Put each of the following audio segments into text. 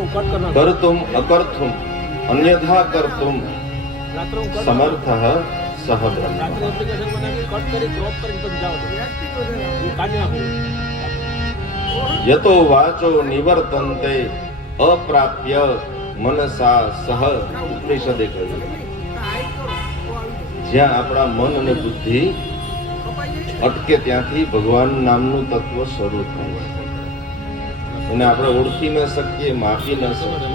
कर्तुम अकर्तुम अन्यथा कर्तुम समर्थः सह ब्रह्म। यतो वाचो निवर्तन्ते अप्राप्य मनसा सह ઉપનિષદે કહ્યું જ્યાં આપણા મન અને બુદ્ધિ અટકે ત્યાંથી ભગવાન નામનું તત્વ શરૂ થાય છે અને આપણે ઓળખી ન શકીએ, માપી ન શકીએ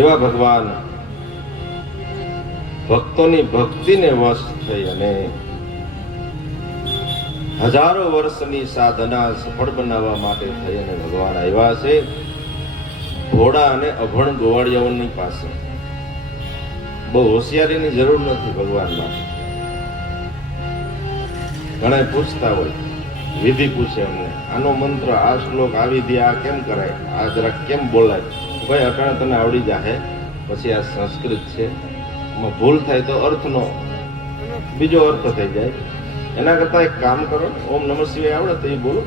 એવા ભગવાન ભક્તોની ભક્તિને વશ થઈ અને હજારો વર્ષની સાધના સફળ બનાવવા માટે થઈ અને ભગવાન આવ્યા છે ભોળા અને અભણ ગોવાળિયાઓની પાસે. બહુ હોશિયારીની જરૂર નથી ભગવાન માટે. ઘણા પૂછતા હોય, વિધિ પૂછે અમને, આનો મંત્ર, આ શ્લોક, આ વિધિ, આ કેમ કરાય, આ જરાક કેમ બોલાય? ભાઈ અટાણે તને આવડી જાહે, પછી આ સંસ્કૃત છે, એમાં ભૂલ થાય તો અર્થનો બીજો અર્થ થઈ જાય. એના કરતા એક કામ કરો, ઓમ નમઃ શિવાય આવડે તો એ બોલો.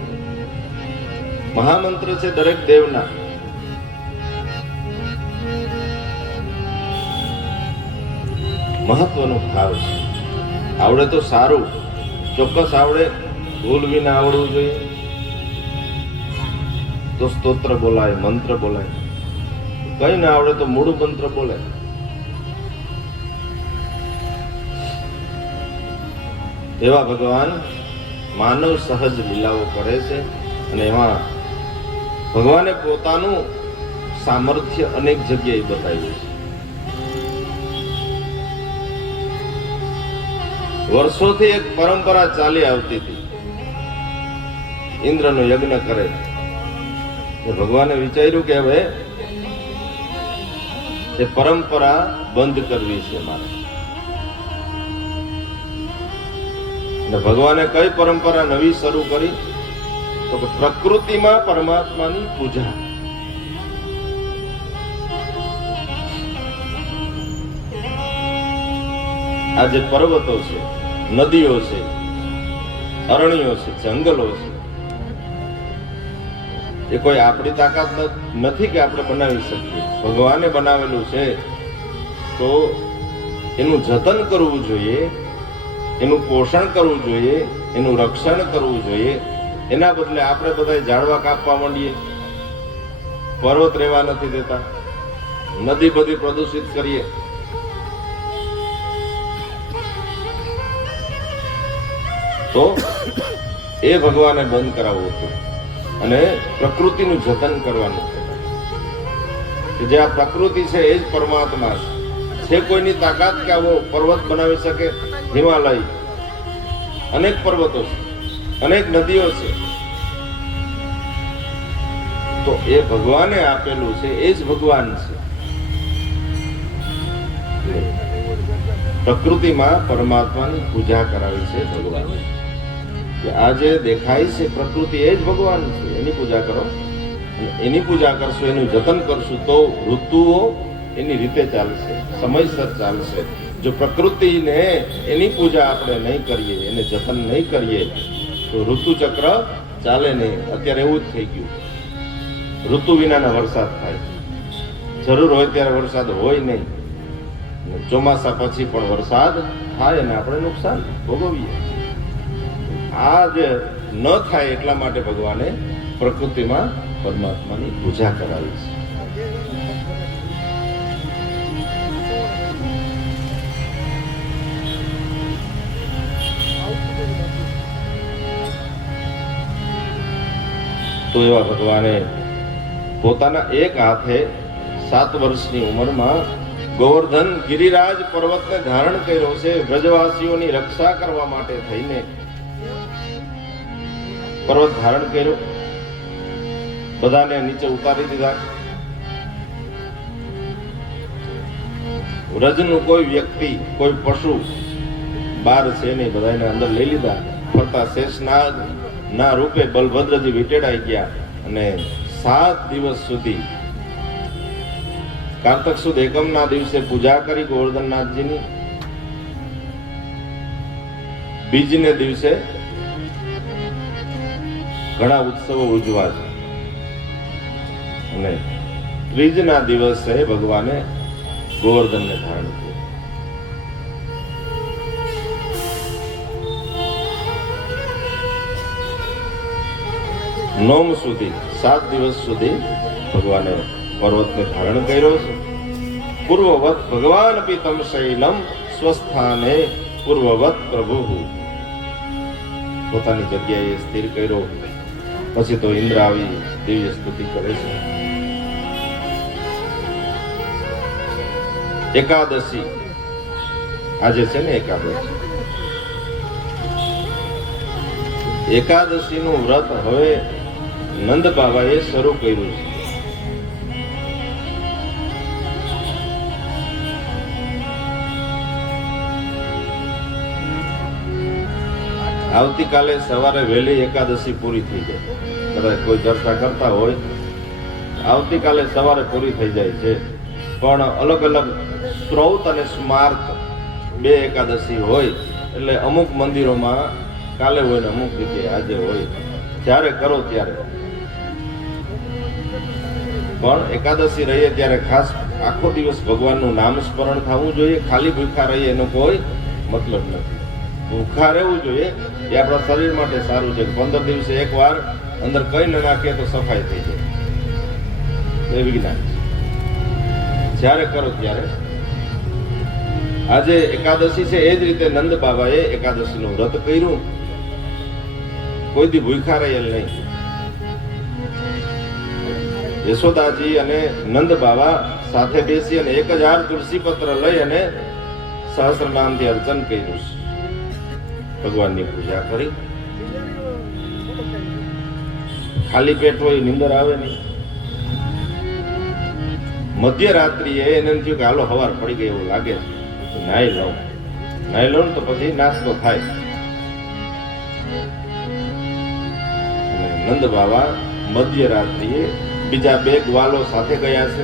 મહામંત્ર છે દરેક દેવના. મહત્વનો ભાવ છે. આવડે તો સારું, ચોક્કસ આવડે, ભૂલ વિના આવડવું જોઈએ તો સ્તોત્ર બોલાય, મંત્ર બોલાય. કઈ ના આવડે તો મૂળ મંત્ર બોલાય. એવા ભગવાન માનવ સહજ લીલાઓ કરે છે અને એમાં ભગવાને પોતાનું સામર્થ્ય અનેક જગ્યાએ બતાવ્યું છે. વર્ષોથી એક પરંપરા ચાલી આવતી હતી, ઇન્દ્રનો યજ્ઞ કરે. ભગવાને વિચાર્યું કે હવે એ પરંપરા બંધ કરવી છે મારે. અને ભગવાને કઈ પરંપરા નવી શરૂ કરી? તો કે પ્રકૃતિમાં પરમાત્માની પૂજા. આ જે પર્વતો છે, નદીઓ છે, અરણ્યો છે, જંગલો છે, એ કોઈ આપણી તાકાત નથી કે આપણે બનાવી શકીએ. ભગવાને બનાવેલું છે તો એનું જતન કરવું જોઈએ, એનું પોષણ કરવું જોઈએ, એનું રક્ષણ કરવું જોઈએ. એના બદલે આપણે બધા ઝાડવા કાપવા માંડીએ, પર્વત રહેવા નથી દેતા, નદી બધી પ્રદૂષિત કરીએ. તો એ ભગવાને બંધ કરાવવું હતું અને પ્રકૃતિનું જતન કરવાનું કે જે આ પ્રકૃતિ છે એ જ પરમાત્મા છે. કોઈની તાકાત કે આવો પર્વત બનાવી શકે? હિમાલય, અનેક પર્વતો છે, અનેક નદીઓ છે. તો એ ભગવાને આપેલું છે, એ જ ભગવાન છે. પ્રકૃતિમાં પરમાત્માની પૂજા કરાવી છે ભગવાન. આજે દેખાય છે પ્રકૃતિ એ જ ભગવાન છે, એની પૂજા કરો. એની પૂજા કરશું, એનું જતન કરશું તો ઋતુઓ એની રીતે ચાલશે, સમયસર ચાલશે. જો પ્રકૃતિને એની પૂજા આપણે નહીં કરીએ, એને જતન નહીં કરીએ તો ઋતુચક્ર ચાલે નહીં. અત્યારે એવું જ થઈ ગયું, ઋતુ વિનાના વરસાદ થાય. જરૂર હોય ત્યારે વરસાદ હોય નહીં, ચોમાસા પછી પણ વરસાદ થાય અને આપણે નુકસાન ભોગવીએ. આ જે ન થાય એટલા માટે ભગવાને પ્રકૃતિમાં પરમાત્માની પૂજા કરાવી છે. તો એવા ભગવાને પોતાના એક હાથે 7 વર્ષની ઉંમરમાં ગોવર્ધન ગિરિરાજ પર્વતને ધારણ કર્યો છે. વ્રજવાસીઓની રક્ષા કરવા માટે થઈને પર્વત ધારણ કર્યો, બધાને નીચે ઉતારી દીધા. વ્રજનું કોઈ વ્યક્તિ, કોઈ પશુ બહાર છે નહીં, બધાને અંદર લઈ લીધા. ફરતા શેષનાગ ના રૂપે બલભદ્રજી વિટેડાઈ ગયા અને 7 દિવસ સુધી કારતક સુદ એકમના દિવસે પૂજા કરી ગોવર્ધનનાથજીની. બીજને દિવસે ઘણા ઉત્સવો ઉજવા છે. અને ત્રીજના દિવસે ભગવાને ગોવર્ધનને ધારણ કર્યું. નોમ સુધી 7 દિવસ સુધી ભગવાને પર્વતને ધારણ કર્યો છે. પૂર્વવત ભગવાન પિતમ શૈલમ સ્વસ્થાને પૂર્વવત પ્રભુ, પોતાની જગ્યાએ સ્થિર કર્યો. પછી તો ઇન્દ્ર આવી દિવ્ય સ્તુતિ કરે છે. એકાદશી આજે છે ને એકાદશી નું વ્રત હવે નંદ બાબાએ શરૂ કર્યું છે. આવતીકાલે સવારે વહેલી એકાદશી પૂરી થઈ જાય. કદાચ કોઈ ચર્ચા કરતા હોય, આવતીકાલે સવારે પૂરી થઈ જાય છે. પણ અલગ અલગ શ્રૌત અને સ્માર્ત 2 એકાદશી હોય. એટલે અમુક મંદિરોમાં કાલે હોય ને અમુક જગ્યાએ આજે હોય. જ્યારે કરો ત્યારે પણ એકાદશી રહીએ ત્યારે ખાસ આખો દિવસ ભગવાનનું નામ સ્મરણ થવું જોઈએ. ખાલી ભૂખા રહીએ એનો કોઈ મતલબ નથી. ભૂખા રહેવું જોઈએ. એ આપણા શરીર માટે સારું છે. 15 દિવસે એકવાર અંદર કઈ ન નાખીએ તો સફાઈ થઈ જાય. એ વિજ્ઞાન છે. જ્યારે કરો ત્યારે. આજે એકાદશી છે, એ જ રીતે નંદ બાબાએ એકાદશીનું વ્રત કર્યું. કોઈ દી ભૂખા રહેલ નહીં. યશોદાજી અને નંદ બાબા સાથે બેસી અને 1000 તુલસી પત્ર લઈ અને સહસ્રનામથી અર્ચન કર્યું. ભગવાનની પૂજા કરી. ખાલી પેટ હોય નિંદર આવે નહીં. મધ્યરાત્રિએ એને થયું કે હાલો હવાર પડી ગઈ એવું લાગે છે, નાઈ લઉં તો પછી નાસ્તો થાય. નંદ બાબા મધ્યરાત્રિએ બીજા 2 ગ્વાલો સાથે ગયા છે,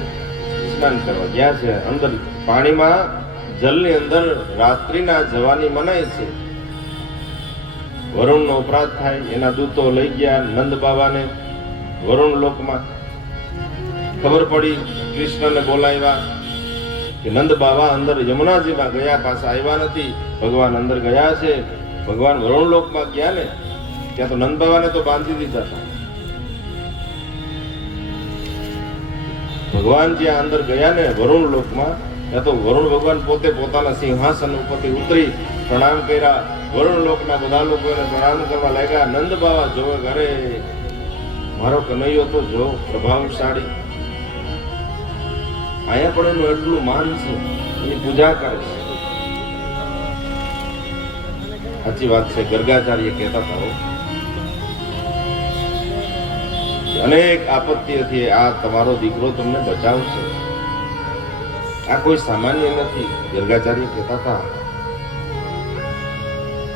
સ્નાન કરવા ગયા છે. અંદર પાણીમાં જલની અંદર રાત્રિના જવાની મનાય છે. વરુણનો અપરાધ થાય. એના દૂતો લઈ ગયા નંદ બાબાને વરુણ લોકમાં. ખબર પડી, કૃષ્ણને બોલાવ્યા કે નંદ બાબા અંદર યમુનાજીમાં ગયા, પાછા આવ્યા નથી. ભગવાન અંદર ગયા છે. ભગવાન વરુણ લોકમાં ગયા ને, ત્યાં તો નંદ બાબાને તો બાંધી દીધા હતા. ભગવાન જ્યાં અંદર ગયા ને વરુણ લોકમાં, ત્યાં તો વરુણ ભગવાન પોતે પોતાના સિંહાસન ઉપરથી ઉતરી પ્રણામ કર્યા. વરુણ લોકના બધા લોકોને પ્રણામ કરવા લાગ્યા. નંદ બાબા જોવે, અરે મારો કનૈયો તો જો પ્રભાવશાળી. અહીંયા પણ એનું એટલું માન છે, એની પૂજા કરે છે. સાચી વાત છે. ગર્ગાચાર્ય કહેતા હતા, અનેક આપત્તિઓથી આ તમારો દીકરો તમને બચાવશે. આ કોઈ સામાન્ય નથી. ગર્ગાચાર્ય કહેતા હતા.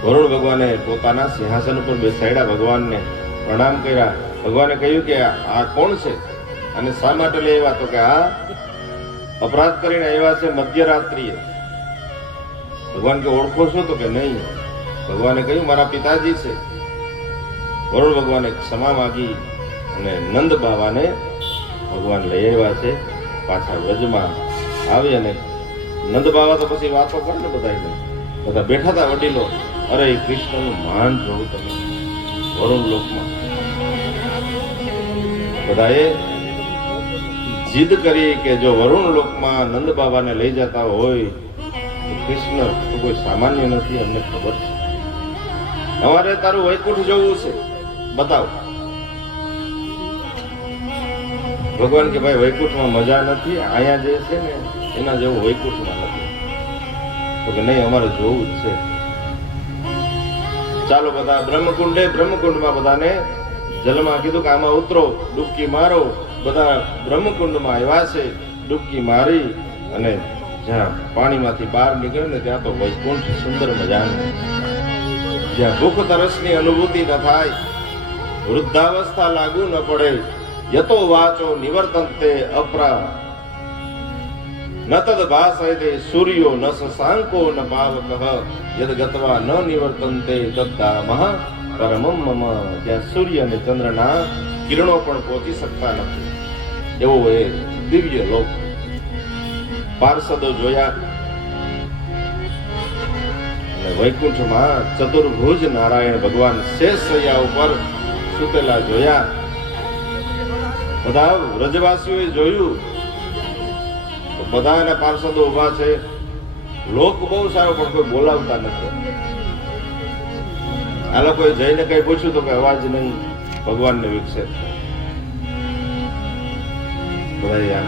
વરુણ ભગવાને પોતાના સિંહાસન ઉપર બેસાડ્યા. ભગવાનને પ્રણામ કર્યા. ભગવાને કહ્યું કે આ કોણ છે અને શા માટે લઈ આવ્યા? તો કે આ અપરાધ કરીને આવ્યા છે મધ્યરાત્રિએ. ભગવાન કે ઓળખો છો? તો કે નહીં. ભગવાને કહ્યું મારા પિતાજી છે. વરુણ ભગવાને ક્ષમા માગી અને નંદ બાબાને ભગવાન લઈ આવ્યા છે. પાછા વ્રજમાં આવી અને નંદ બાબા તો પછી વાતો કરે ને બધા બેઠા હતા વડીલો. અરે કૃષ્ણનું માન જોવું તમે વરુણ લોકમાં. બધાએ જીદ કરી કે જો વરુણ લોકમાં નંદ બાબાને લઈ જતા હોય તો કૃષ્ણ તો કોઈ સામાન્ય નથી, અમને ખબર છે. અમારે તારું વૈકુંઠ જવું છે, બતાવ. ભગવાન કે ભાઈ વૈકુંઠમાં મજા નથી, અહીંયા જે છે ને એના જેવું વૈકુંઠમાં નથી. તો કે નહીં, અમારે જોવું જ છે. ચાલો બધા બ્રહ્મકુંડમાં બધાને જલમાં કીધું કે આમાં ઉતરો, ડૂબકી મારો. બધા બ્રહ્મકુંડમાં આવ્યા છે. ડૂબકી મારી અને જ્યાં પાણીમાંથી બહાર નીકળે ને ત્યાં તો વૈકુંઠ સુંદર મજાનું, જ્યાં ભૂખ તરસની અનુભૂતિ ન થાય, વૃદ્ધાવસ્થા લાગુ ન પડે. યતો વાચો નિવર્તન્તે અપરા ન તદ ભાસયતે સૂર્યો ન શશાંકો ન પાવકઃ યદ ગત્વા ન નિવર્તન્તે તદ્ધામઃ પરમં મમ. જ્યાં સૂર્ય અને ચંદ્રના કિરણો પણ પહોંચી શકતા નથી. એવો એ દિવ્ય લોક. પાર્ષદો જોયા અને વૈકુંઠમાં ચતુર્ભુજ નારાયણ ભગવાન શેષ શૈયા ઉપર સુતેલા જોયા. બધા વ્રજવાસીઓએ જોયું તો બધા એના પાર્ષદો ઉભા છે. લોક બહુ સારો પણ કોઈ બોલાવતા નથી. આ લોકોએ જઈને કઈ પૂછ્યું તો કે અવાજ નહીં, ભગવાનને વિક્ષેપ. બધા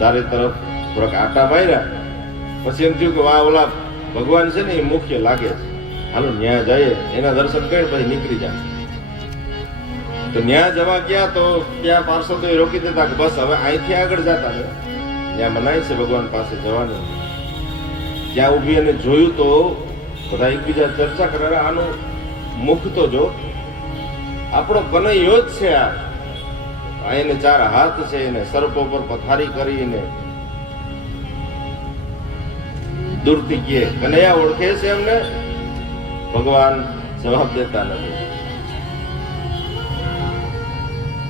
ચારે તરફ થોડાક આટા માર્યા. પછી એમ થયું કે વાહ, ઓલા ભગવાન છે ને એ મુખ્ય લાગે છે, હાલો ન્યા જઈએ, એના દર્શન કરી પછી નીકળી જાય. તો ન્યા જવા ગયા તો ત્યાં પાર્ષદો રોકી દેતા કે બસ હવે અહીંથી આગળ જતા ને, ત્યાં મનાય છે ભગવાન પાસે જવાનું. ત્યાં ઉભી અને જોયું તો બધા એકબીજા ચર્ચા કરે, આનું મુખ તો જો, આપણો કનૈયો જ છે આ. એને 4 હાથ છે, એને સર્પ પર પથારી કરીને દૂરથી કહે કનૈયા ઓળખે છે એમને. ભગવાન જવાબ દેતા નથી.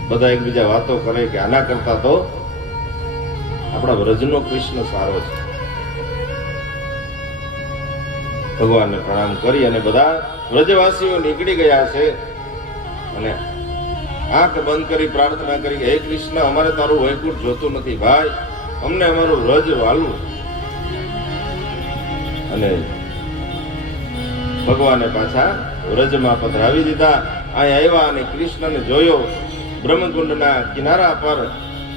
બધા એકબીજા વાતો કરે કે આના કરતા તો આપણા વ્રજનો કૃષ્ણ સારો છે. ભગવાનને પ્રણામ કરી અને બધા વ્રજવાસીઓ નીકળી ગયા છે અને આંખ બંધ કરી પ્રાર્થના કરી કે હે કૃષ્ણ, અમારે તારું વૈકુંઠ જોતું નથી ભાઈ, અમને અમારું વ્રજ વાલું. અને ભગવાને પાછા વ્રજમાં પધરાવી દીધા. અહીં આવ્યા અને કૃષ્ણને જોયો. બ્રહ્મકુંડના કિનારા પર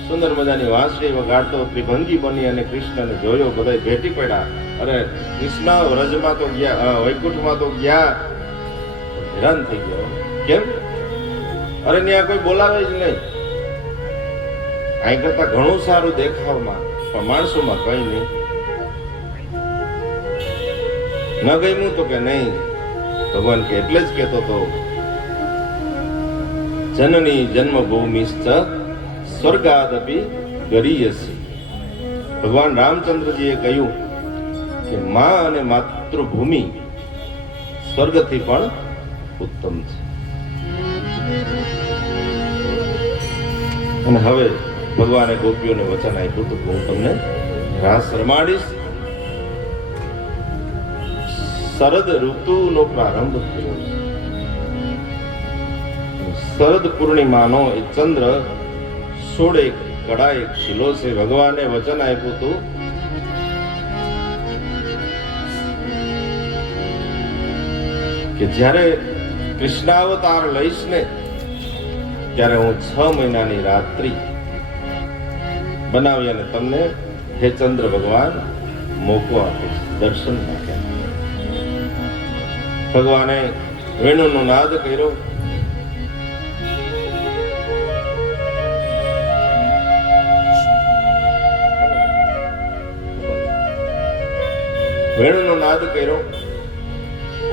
સુંદર મજાની વાંસળી વગાડતો ત્રિભંગી બની અને કૃષ્ણને જોયો. બધા ભેટી પડ્યા. અરે કૃષ્ણ વ્રજમાં તો ગયા, વૈકુંઠમાં તો ગયા, હેરાન થઈ ગયો. કેમ? અરે ત્યાં કોઈ બોલાવે જ નહીં. અહીં કરતા ઘણું સારું દેખાવમાં, પણ માણસોમાં કઈ નહીં. ન ગયું તો કે નહીં. ભગવાન કે એટલે જ કેતો તો જનની જન્મભૂમિશ્ચ સ્વર્ગાદપી ગરીયસી. ભગવાન રામચંદ્રજીએ કહ્યું કે માં અને માતૃભૂમિ સ્વર્ગથી પણ ઉત્તમ છે. અને હવે ભગવાને ગોપીઓને વચન આપ્યું તો હું તમને રાસ રમાડીશ. શરદ ઋતુનો પ્રારંભ થયો છે. શરદ પૂર્ણિમાનો એ ચંદ્ર 16 કળાએ ખીલો છે. ભગવાને વચન આપ્યું હતું કે જ્યારે કૃષ્ણાવતાર લઈશ ને ત્યારે હું 6 મહિનાની રાત્રિ બનાવી અને તમને હે ચંદ્ર ભગવાન મોકો આપીશ દર્શન માટે. ભગવાને વેણુનો નાદ કર્યો. વેણુનો નાદ કર્યો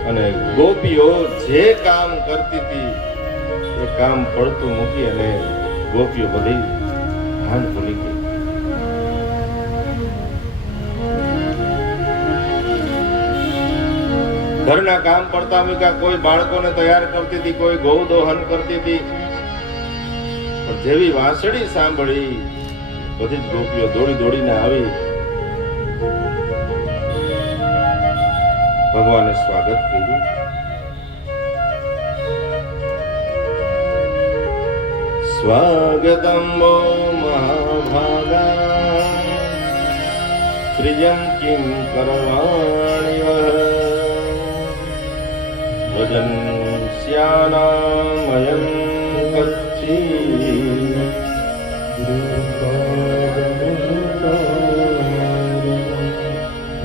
અને ગોપીઓ જે કામ કરતી હતી એ કામ પડતું મૂકી અને ગોપીઓ બધી ભાન ભૂલી ગઈ. ઘરના કામ પડતા મૂક્યા. કોઈ બાળકોને તૈયાર કરતી હતી, કોઈ ગૌ દોહન કરતી હતી. જેવી વાંસળી સાંભળી બધી જ ગોપીઓ દોડી દોડીને આવી. ભગવાને સ્વાગત કર્યું. સ્વાગતમ વો મહાભાગા ત્રિજં કિં કરવાણિ વદન સ્યાનામયં કચ્છી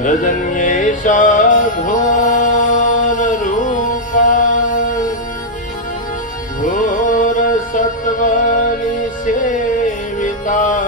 રજન્યેષા ઘોર રૂપા ઘોર સત્વની સેવિતા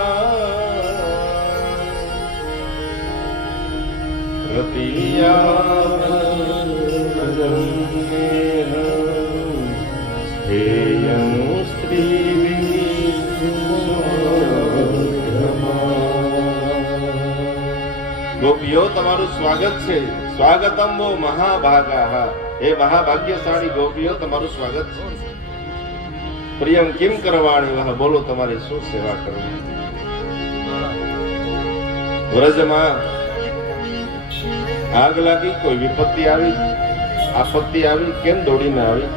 ગોપીઓ તમારું સ્વાગત છે. સ્વાગતમ વો મહાભાગા. હે મહાભાગ્યશાળી ગોપીઓ તમારું સ્વાગત છે. પ્રિયમ કિમ કરવાણી વહ, બોલો તમારી શું સેવા કરવી. વ્રજમાં આગ લાગી, કોઈ વિપત્તિ આવી, આપત્તિ આવી, કેમ દોડીને આવી?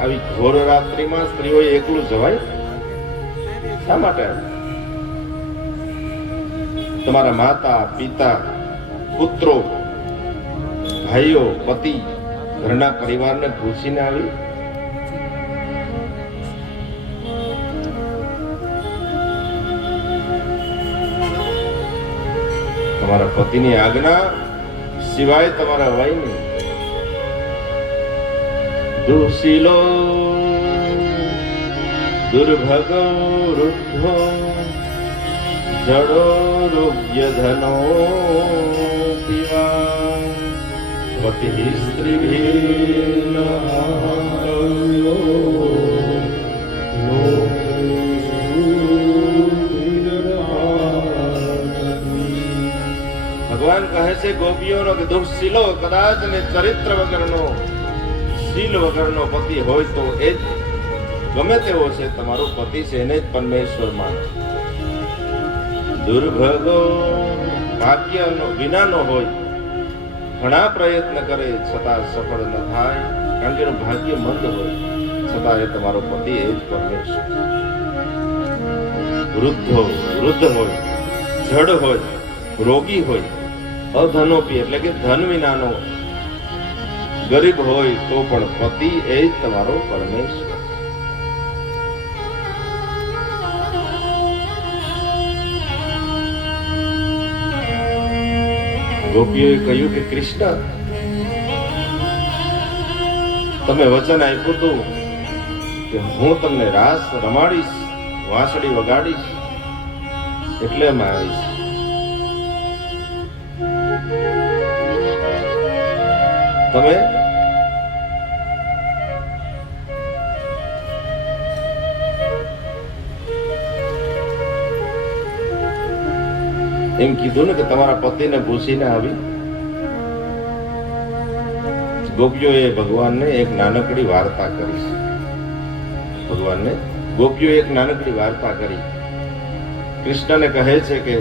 આવી ઘોર રાત્રિમાં સ્ત્રીઓએ એકલું જવાય? શા માટે? તમારા માતા, પિતા, પુત્રો, ભાઈઓ, પતિ, ઘરના પરિવારને ભૂસીને આવી? તમારા પતિની આજ્ઞા સિવાય તમારા વય નહીં. દુશીલો દુર્ભગો વૃદ્ધો જડો રોગ્ય ધનો પીવા પતિ સ્ત્રીભીર્ન ભગવાન કહે છે ગોપીઓનો કે દુઃશીલો, કદાચ ને ચરિત્ર વગરનો, શીલ વગરનો પતિ હોય તો એ જ ગમે તેવો છે તમારો પતિ છે, એને જ પરમેશ્વર માનો. દુર્ભગો, ભાગ્યનો વિનાનો હોય, ઘણા પ્રયત્ન કરે છતાં સફળ ન થાય, કારણ કે એનું ભાગ્ય મંદ હોય, છતાં એ તમારો પતિ એ જ પરમેશ્વર. વૃદ્ધ હોય, જડ હોય, રોગી હોય, અધનોપી એટલે કે ધન વિનાનો, ગરીબ હોય તો પણ પતિ એ જ તમારો પરમેશ્વર. ગોપીઓએ કહ્યું કે કૃષ્ણ, તમે વચન આપ્યું હતું કે હું તમને રાસ રમાડીશ, વાંસળી વગાડીશ, એટલે અમે આવીશ. તમે એમ કીધું ને કે તમારા પતિને ભૂસીને આવી. ગોપીઓએ ભગવાનને એક નાનકડી વાર્તા કરી. ભગવાનને ગોપીઓએ એક નાનકડી વાર્તા કરી. કૃષ્ણને કહે છે કે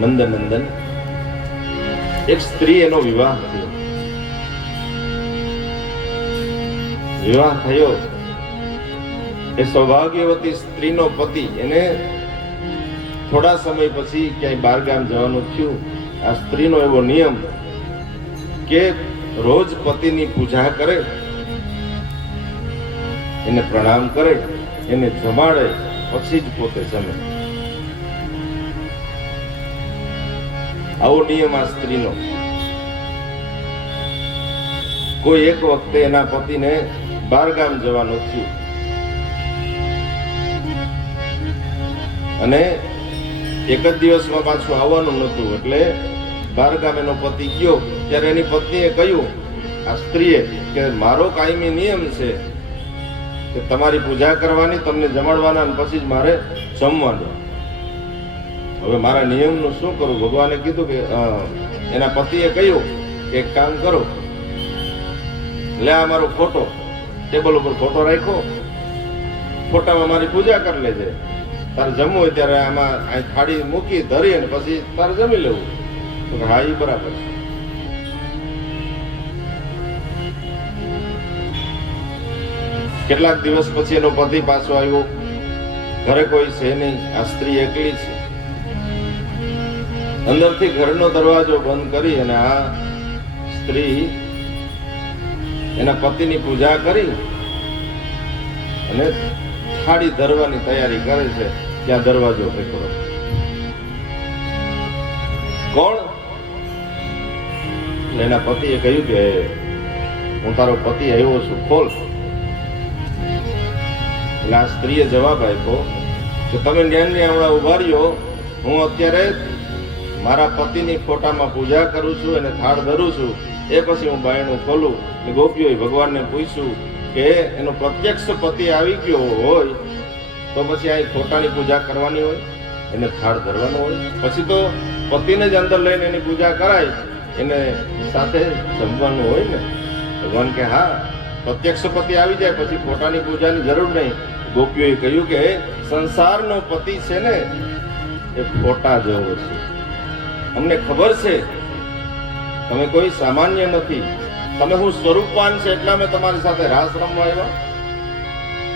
નંદનંદન, એક સ્ત્રી, એનો વિવાહ થયો. વિવાહ થયો એ સૌભાગ્યવતી સ્ત્રીનો પતિ, એને થોડા સમય પછી ક્યાંય બહારગામ જવાનું થયું. આ સ્ત્રીનો એવો નિયમ કે રોજ પતિની પૂજા કરે, એને પ્રણામ કરે, એને જમાડે, પછી જ પોતે જમે. આવો નિયમ આ સ્ત્રીનો. કોઈ એક વખતે એના પતિને બહારગામ જવાનું થયું અને એક જ દિવસમાં પાછું આવવાનું નહોતું, એટલે બહારગામ એનો પતિ ગયો ત્યારે એની પત્નીએ કહ્યું આ સ્ત્રીએ કે મારો કાયમી નિયમ છે કે તમારી પૂજા કરવાની, તમને જમાડવાના અને પછી જ મારે જમવાનું. હવે મારા નિયમનું શું કરું? ભગવાને કીધું કે એના પતિએ કહ્યું કે એક કામ કરો, લે આ મારો ફોટો, ટેબલ ઉપર ફોટો રાખ્યો, ફોટામાં મારી પૂજા કરી લેજે. તારે જમવું હોય ત્યારે આમાં થાળી મૂકી ધરી અને પછી તારે જમી લેવું. તો હા, એ બરાબર છે. કેટલાક દિવસ પછી એનો પતિ પાછો આવ્યો. ઘરે કોઈ છે નહીં, આ સ્ત્રી એકલી છે. અંદરથી ઘરનો દરવાજો બંધ કરી અને આ સ્ત્રી એના પતિની પૂજા કરી અને થાળી ધરવાની તૈયારી કરે છે. ત્યાં દરવાજો ખખડ્યો. કોણ? એના પતિએ કહ્યું કે હું તારો પતિ આવ્યો છું, ખોલ. એટલે આ સ્ત્રીએ જવાબ આપ્યો કે તમે જ્ઞાનની આવડા ઉભા રહ્યો, હું અત્યારે મારા પતિની ફોટામાં પૂજા કરું છું અને થાળ ધરું છું, એ પછી હું બાયણું ખોલું. ગોપીઓએ ભગવાનને પૂછ્યું કે એનો પ્રત્યક્ષ પતિ આવી ગયો હોય તો પછી આ ફોટાની પૂજા કરવાની હોય, એને થાળ ધરવાનો હોય, પછી તો પતિને જ અંદર લઈને એની પૂજા કરાય, એને સાથે જમવાનું હોય ને. ભગવાન કે હા, પ્રત્યક્ષ પતિ આવી જાય પછી ફોટાની પૂજાની જરૂર નહીં. ગોપીઓએ કહ્યું કે સંસારનો પતિ છે ને એ ફોટા જેવો છે. અમને ખબર છે તમે કોઈ સામાન્ય નથી, તમે હું સ્વરૂપવાન છે એટલા અમે તમારી સાથે રાસ રમવા આવ્યા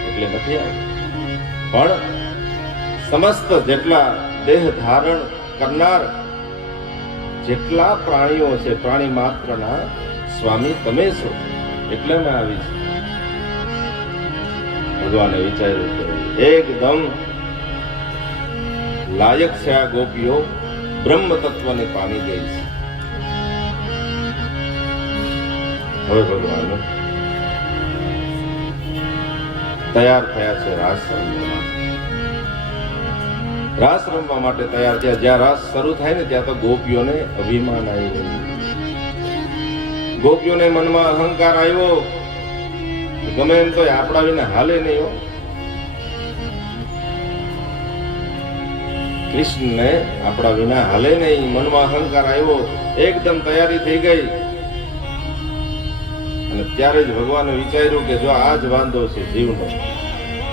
એટલે નથી આવ્યા. પણ સમસ્ત જેટલા દેહ ધારણ કરનાર જેટલા પ્રાણીઓ છે, પ્રાણી માત્રના સ્વામી તમે છો એટલે અમે આવી છે. ભગવાને વિચાર્યું કે એકદમ લાયક છે આ ગોપીઓ, બ્રહ્મ તત્વને પામી ગઈ છે. હવે ભગવાન તૈયાર થયા છે રાસ રમવા માટે. રાસ રમવા માટે તૈયાર થયા. જ્યાં રાસ શરૂ થાય ને ત્યાં તો ગોપીઓને અભિમાન આવી ગયું. ગોપીઓને મનમાં અહંકાર આવ્યો, ગમે એમ તો આપણા વિના હાલે નહીં હો. કૃષ્ણને આપણા વિના હાલે નહીં, મનમાં અહંકાર આવ્યો, એકદમ તૈયારી થઈ ગઈ. અને ત્યારે જ ભગવાને વિચાર્યું કે જો આ જ વાંધો છે જીવનો,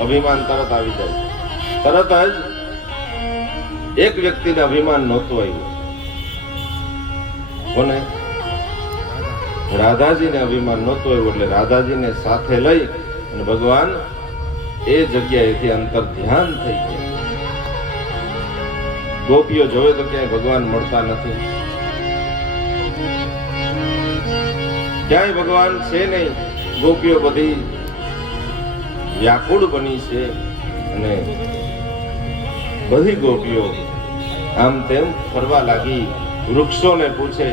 અભિમાન તરત આવી જાય. તરત જ એક વ્યક્તિને અભિમાન નહોતું આવ્યું. કોને? રાધાજીને અભિમાન નહોતું આવ્યું. એટલે રાધાજીને સાથે લઈ અને ભગવાન એ જગ્યાએથી અંતર ધ્યાન થઈ ગયા. ગોપીઓ જોવે તો ક્યાંય ભગવાન મળતા નથી, ક્યાંય ભગવાન છે નહીં. ગોપીઓ બધી વ્યાકુળ બની છે અને બધી ગોપીઓ આમ તેમ ફરવા લાગી. વૃક્ષોને પૂછે,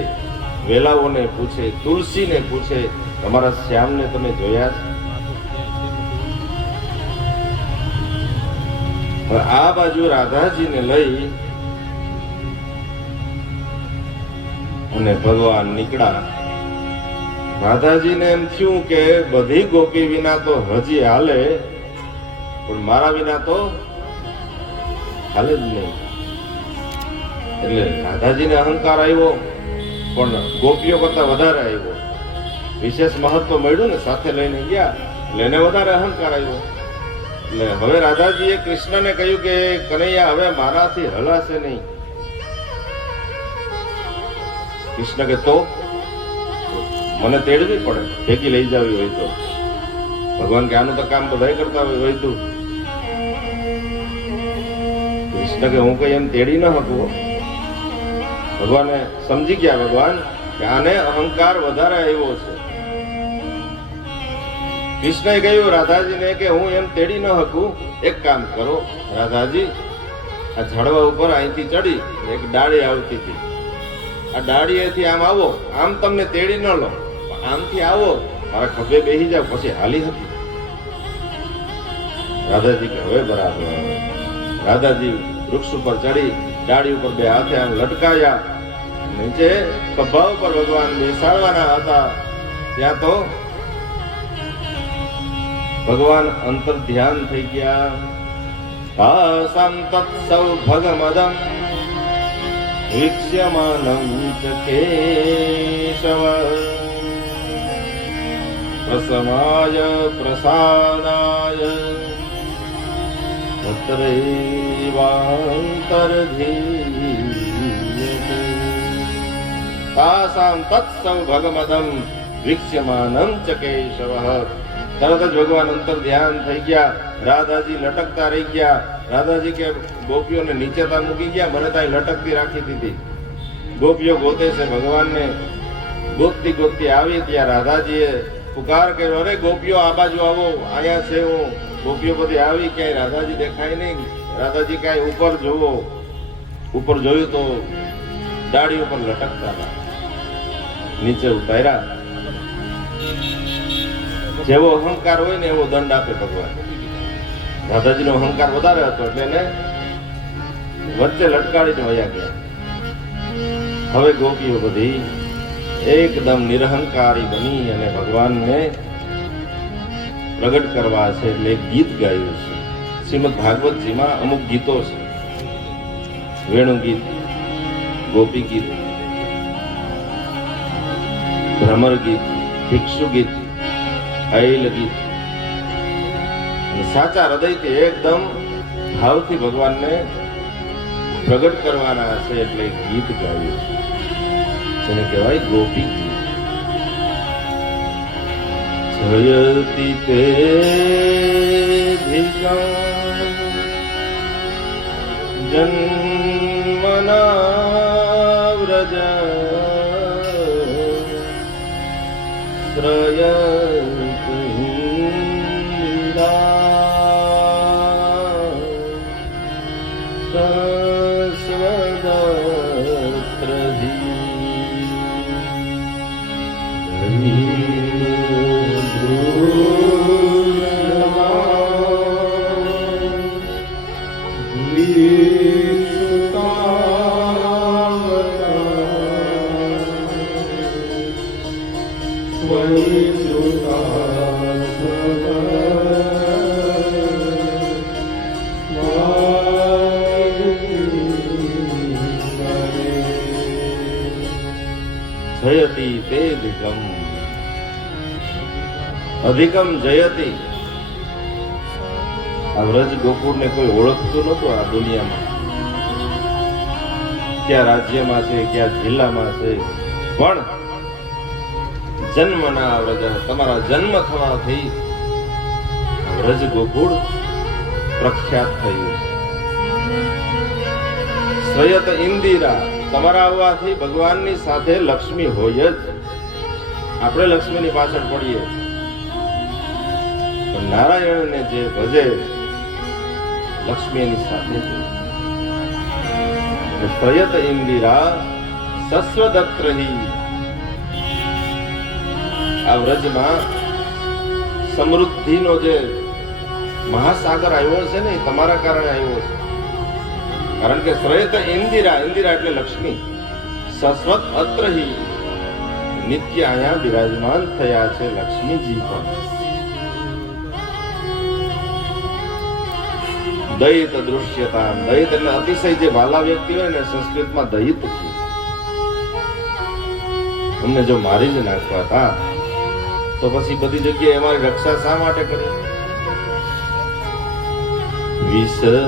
વેલાઓને પૂછે, તુલસીને પૂછે, તમારા શ્યામને તમે જોયા છે? આ બાજુ રાધાજીને લઈ અને ભગવાન નીકળ્યા. રાધાજીને એમ થયું કે બધી ગોપી વિના તો હજી હાલે, પણ મારા વિના તો હાલે જ નહીં. એટલે રાધાજીને અહંકાર આવ્યો, પણ ગોપીઓ કરતા વધારે આવ્યો. વિશેષ મહત્વ મળ્યું ને, સાથે લઈને ગયા એટલે એને વધારે અહંકાર આવ્યો. એટલે હવે રાધાજીએ કૃષ્ણને કહ્યું કે કનૈયા હવે મારાથી હલાશે નહીં. કૃષ્ણ કે તો મને તેડવી પડે, ભેગી લઈ જાવી હોય તો. ભગવાન કે આનું તો કામ બધા કરતા હોય તું. કૃષ્ણ કે હું કઈ એમ તેડી ન શકું. ભગવાને સમજી ગયા ભગવાન કે આને અહંકાર વધારે આવ્યો છે. કૃષ્ણએ કહ્યું રાધાજીને કે હું એમ તેડી ન શકું, એક કામ કરો રાધાજી, આ ઝાડવા ઉપર અહીંથી ચડી એક ડાળી આવતી હતી, આ ડાળીએથી આમ આવો, આમ તમને તેડી ન લો, આમથી આવો, મારા ખભે બેસી જાવ, પછી હાલી હતી. રાધાજી કે હવે બરાબર. રાધાજી વૃક્ષ ઉપર ચડી ડાળી ઉપર બે હાથે આમ લટકાયા. નીચે ખભા ઉપર ભગવાન બેસાડવાના હતા, ત્યાં તો ભગવાન અંતર ધ્યાન થઈ ગયા. તાસામ તત્સૌ ભગમદમ વીક્ષ્યમાનં ચ કેશવ પ્રસમાય પ્રસાદાય તત્રૈવાંતર્ધીયતે. તાસામ તત્સૌ ભગમદમ વીક્ષ્યમાનં ચ કેશવ. તરત જ ભગવાન અંતર ધ્યાન થઈ ગયા. રાધાજી લટકતા રહી ગયા. રાધાજી કે ગોપીઓને નીચે તા મૂકી ગયા, મને ત્યાં લટકતી રાખી દીધી. ગોપીઓ ગોતે છે ભગવાનને, ગોતતી ગોતતી આવી ત્યાં રાધાજીએ પુકાર કર્યો, અરે ગોપીઓ આ બાજુ આવો, અહીંયા છે હું. ગોપીઓ બધી આવી, ક્યાંય રાધાજી દેખાય નહીં. રાધાજી કાંઈ ઉપર જોવો, ઉપર જોયું તો ડાળી ઉપર લટકતા હતા. નીચે ઉતાર્યા. જેવો અહંકાર હોય ને એવો દંડ આપે ભગવાન. રાધાજીનો અહંકાર વધારે હતો એટલે એને વચ્ચે લટકાડીને વયા ગયા. હવે ગોપીઓ બધી એકદમ નિરહંકારી બની અને ભગવાનને પ્રગટ કરવા છે એટલે એક ગીત ગાયું છે. શ્રીમદ ભાગવતજીમાં અમુક ગીતો છે, વેણુ ગીત, ગોપી ગીત, ભ્રમર ગીત, ભિક્ષુ ગીત, હૈલ ગીત, સાચા હૃદયથી એકદમ ભાવથી ભગવાનને પ્રગટ કરવાના હશે એટલે ગીત ગાયું છે, જેને કહેવાય ગોપી ગીત. જયતિ તે જન્મના વ્રજ શ્રયત જયતિ તે અધિકમ. અધિકમ જયતિ. આ વ્રજ ગોકુળ ને કોઈ ઓળખતું નતું આ દુનિયામાં, ક્યાં રાજ્યમાં છે ક્યાં જિલ્લામાં છે, પણ જન્મના વ્રજ, તમારા જન્મ થવાથી વ્રજ ગોકુળ પ્રખ્યાત થયું. શ્રયત ઇન્દિરા, તમારા આવવાથી ભગવાનની સાથે લક્ષ્મી હોય જ. આપણે લક્ષ્મીની પાછળ પડીએ, પણ નારાયણને જે ભજે લક્ષ્મી એની સાથે છે. શ્રયત ઇન્દિરા સસ્વદત્રહી. આ વ્રજમાં સમૃદ્ધિનો જે મહાસાગર આવ્યો છે ને એ તમારા કારણે આવ્યો છે. કારણ કે શ્રયત ઇન્દિરા, ઇન્દિરા એટલે લક્ષ્મી, સસ્વત અત્રહી, નિત્ય અહીંયા બિરાજમાન થયા છે લક્ષ્મીજી પણ. દયિત દૃશ્યતા. દયિત એટલે અતિશય જે વાલા વ્યક્તિ હોય ને સંસ્કૃતમાં દયિત છે. અમને જો મારી જ નાખવા હતા તો પછી બધી જગ્યાએ અમારી રક્ષા શા માટે કરી? વિસર્જલાપ્યયા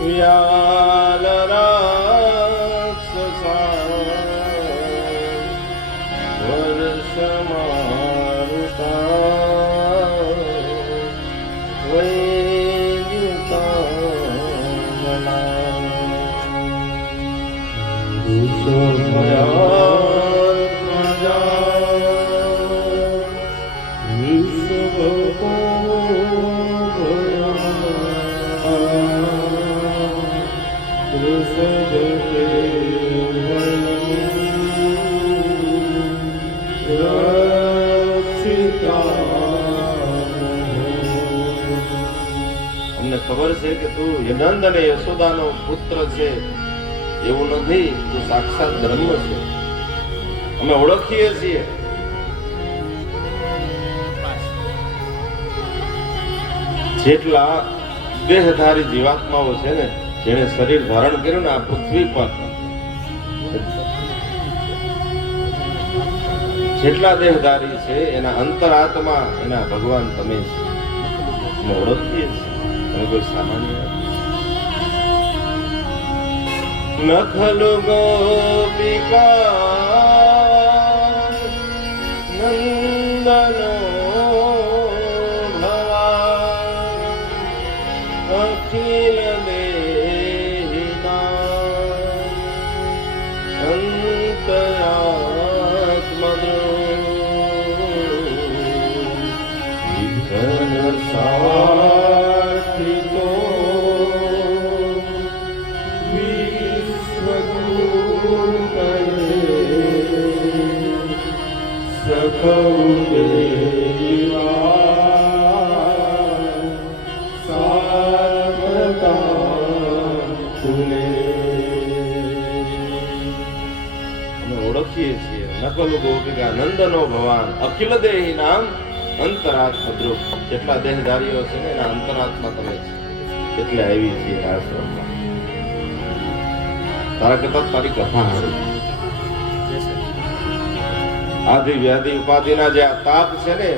વ્યાલરાક્ષસા વર્ષમારુતા અમને ખબર છે કે તું યનંદ અને યશોદાનો પુત્ર છે, એવું નથી, તું સાક્ષાત બ્રહ્મ છે. અમે ઓળખીએ છીએ. જેટલા દેહધારી જીવાત્માઓ છે ને, જેને શરીર ધારણ કર્યું ને આ પૃથ્વી પર, જેટલા દેહધારી છે એના અંતરાત્મા એના ભગવાન તમે છે. અમે ઓળખીએ છીએ, તમે કોઈ સામાન્ય ન. ખલુ ગોપિકા નંદનો ભવાન અખિલ દેહિના અંતરાત્મનો વિઘ્ન સાધિતો ઓળખીએ છીએ. નકલ ગોપિકા નંદનો ભવાન અખિલ દેહી નામ અંતરાત્મા ધ્રુવ. જેટલા દેહધારીઓ છે ને એના અંતરાત્મા તમે છે, એટલે આવી છે રાસ રમવા. તારા કરતા તારી કથા હારી. આદિ વ્યાધિ ઉપાધિના જે આ તાપ છે ને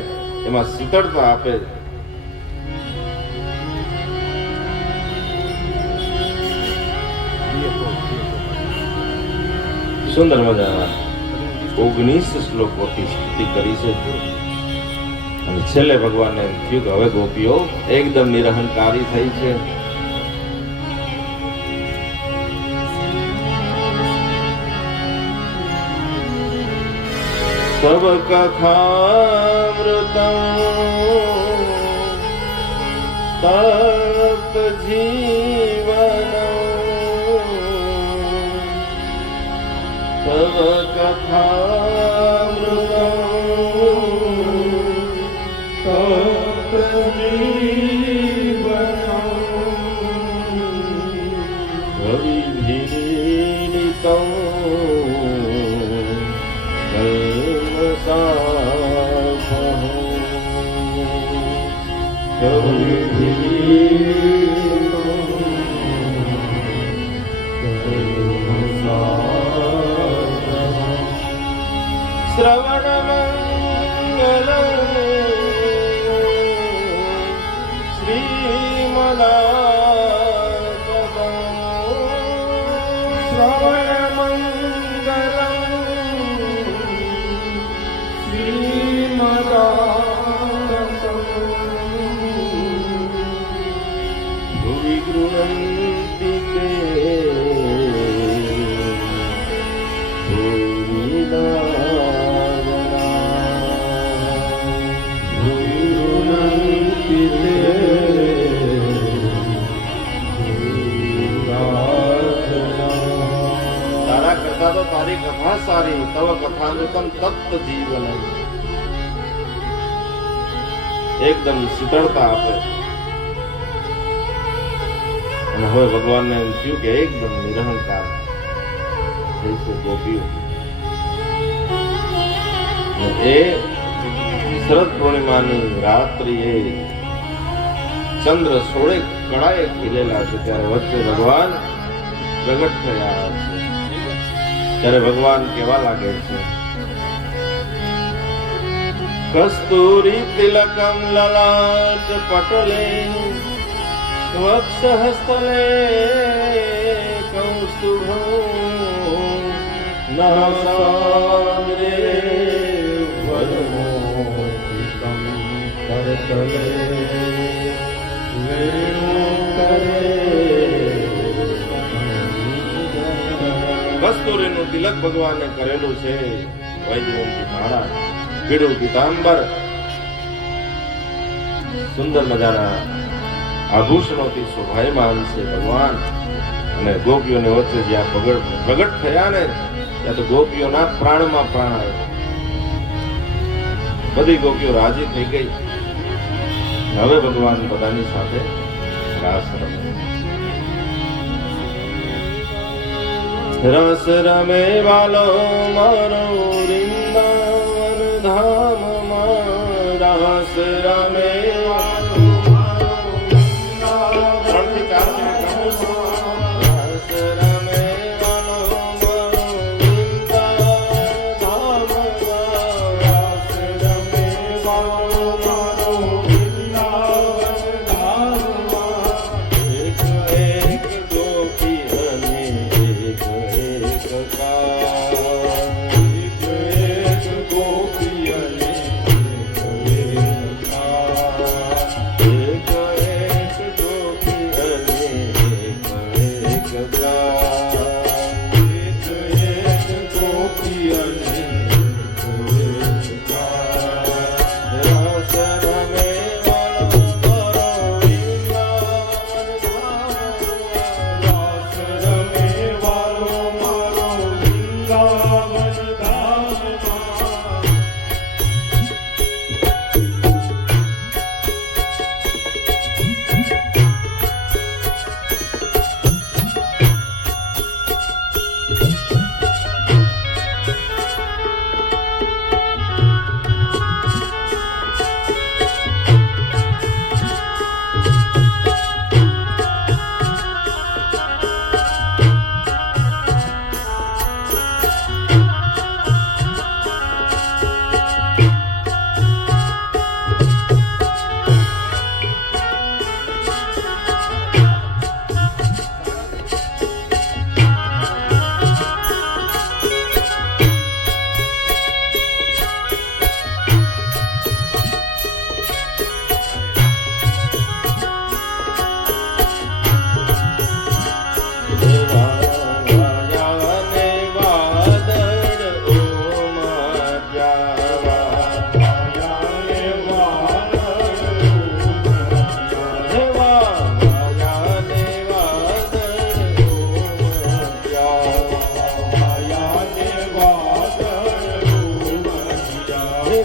એમાં શીતળતા આપે. સુંદર મજાના 19 શ્લોકોથી સ્તુતિ કરી છે. અને છેલ્લે ભગવાનને એમ થયું કે હવે ગોપીઓ એકદમ નિરહંકારી થઈ છે. સબ કથામૃતં તપ્ત જીવન સબ કથામૃતં તપ્ત જીવન હરિભીડિતં શ્રવણમંગલં શ્રીમદાતતં શ્રવણમંગલં ભુવિ ગૃહન્તિ તે તારા કરતા તો તારી કથા સારી. તવ કથામૃતમ તપ્ત જીવન એકદમ શીતળતા આપે. અને હવે ભગવાનને એમ થયું કે એકદમ નિરહંકાર થઈ છે ગોપીઓ. એ શરદ પૂર્ણિમાની રાત્રિએ ચંદ્ર 16 કળાએ ખીલેલા છે ત્યારે વચ્ચે ભગવાન પ્રગટ થયા છે. ત્યારે ભગવાન કેવા લાગે છે? કસ્તુરી તિલકમ લલાટ પટલે વક્ષઃસ્થલે કૌસ્તુભં નાસાગ્રે વરમોહિતં કરતલે વેણુકરે. કસ્તુરીનું તિલક ભગવાને કરેલું છે. વૈજયંતી માળા, પીળું પીતાંબર, સુંદર મજાના આભૂષણોથી શોભાયમાન છે ભગવાન. અને ગોપીઓને વચ્ચે જ્યાં પ્રગટ થયા ને ત્યાં તો ગોપીઓના પ્રાણમાં પ્રાણ આવ્યો. બધી ગોપીઓ રાજી થઈ ગઈ. હવે ભગવાન બધાની સાથે રાસ રમે. રસ રમે વાલો મારો વૃંદાવન ધામમાં. રાસ રમે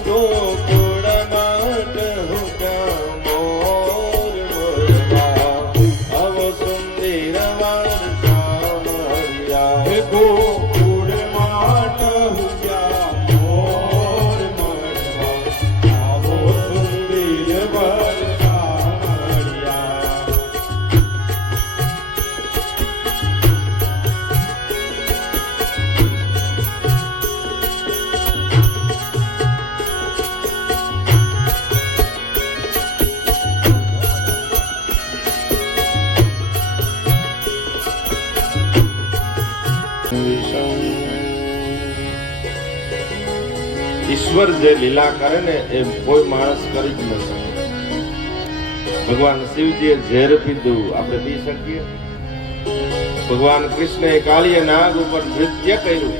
ગોકુળમાં ટહુકા મોર મોરવા, આવો સુંદર વારસા મળ્યા. ગોકુળમાં ટહુકા મોર મોરવા, આવો સુંદર વારસા મળ્યા. ઈશ્વર જે લીલા કરે ને એ કોઈ માણસ કરી જ ન શકે. ભગવાન શિવજીએ ઝેર પીધું, આપણે પી શકીએ? ભગવાન કૃષ્ણએ કાળીય નાગ ઉપર નૃત્ય કર્યું,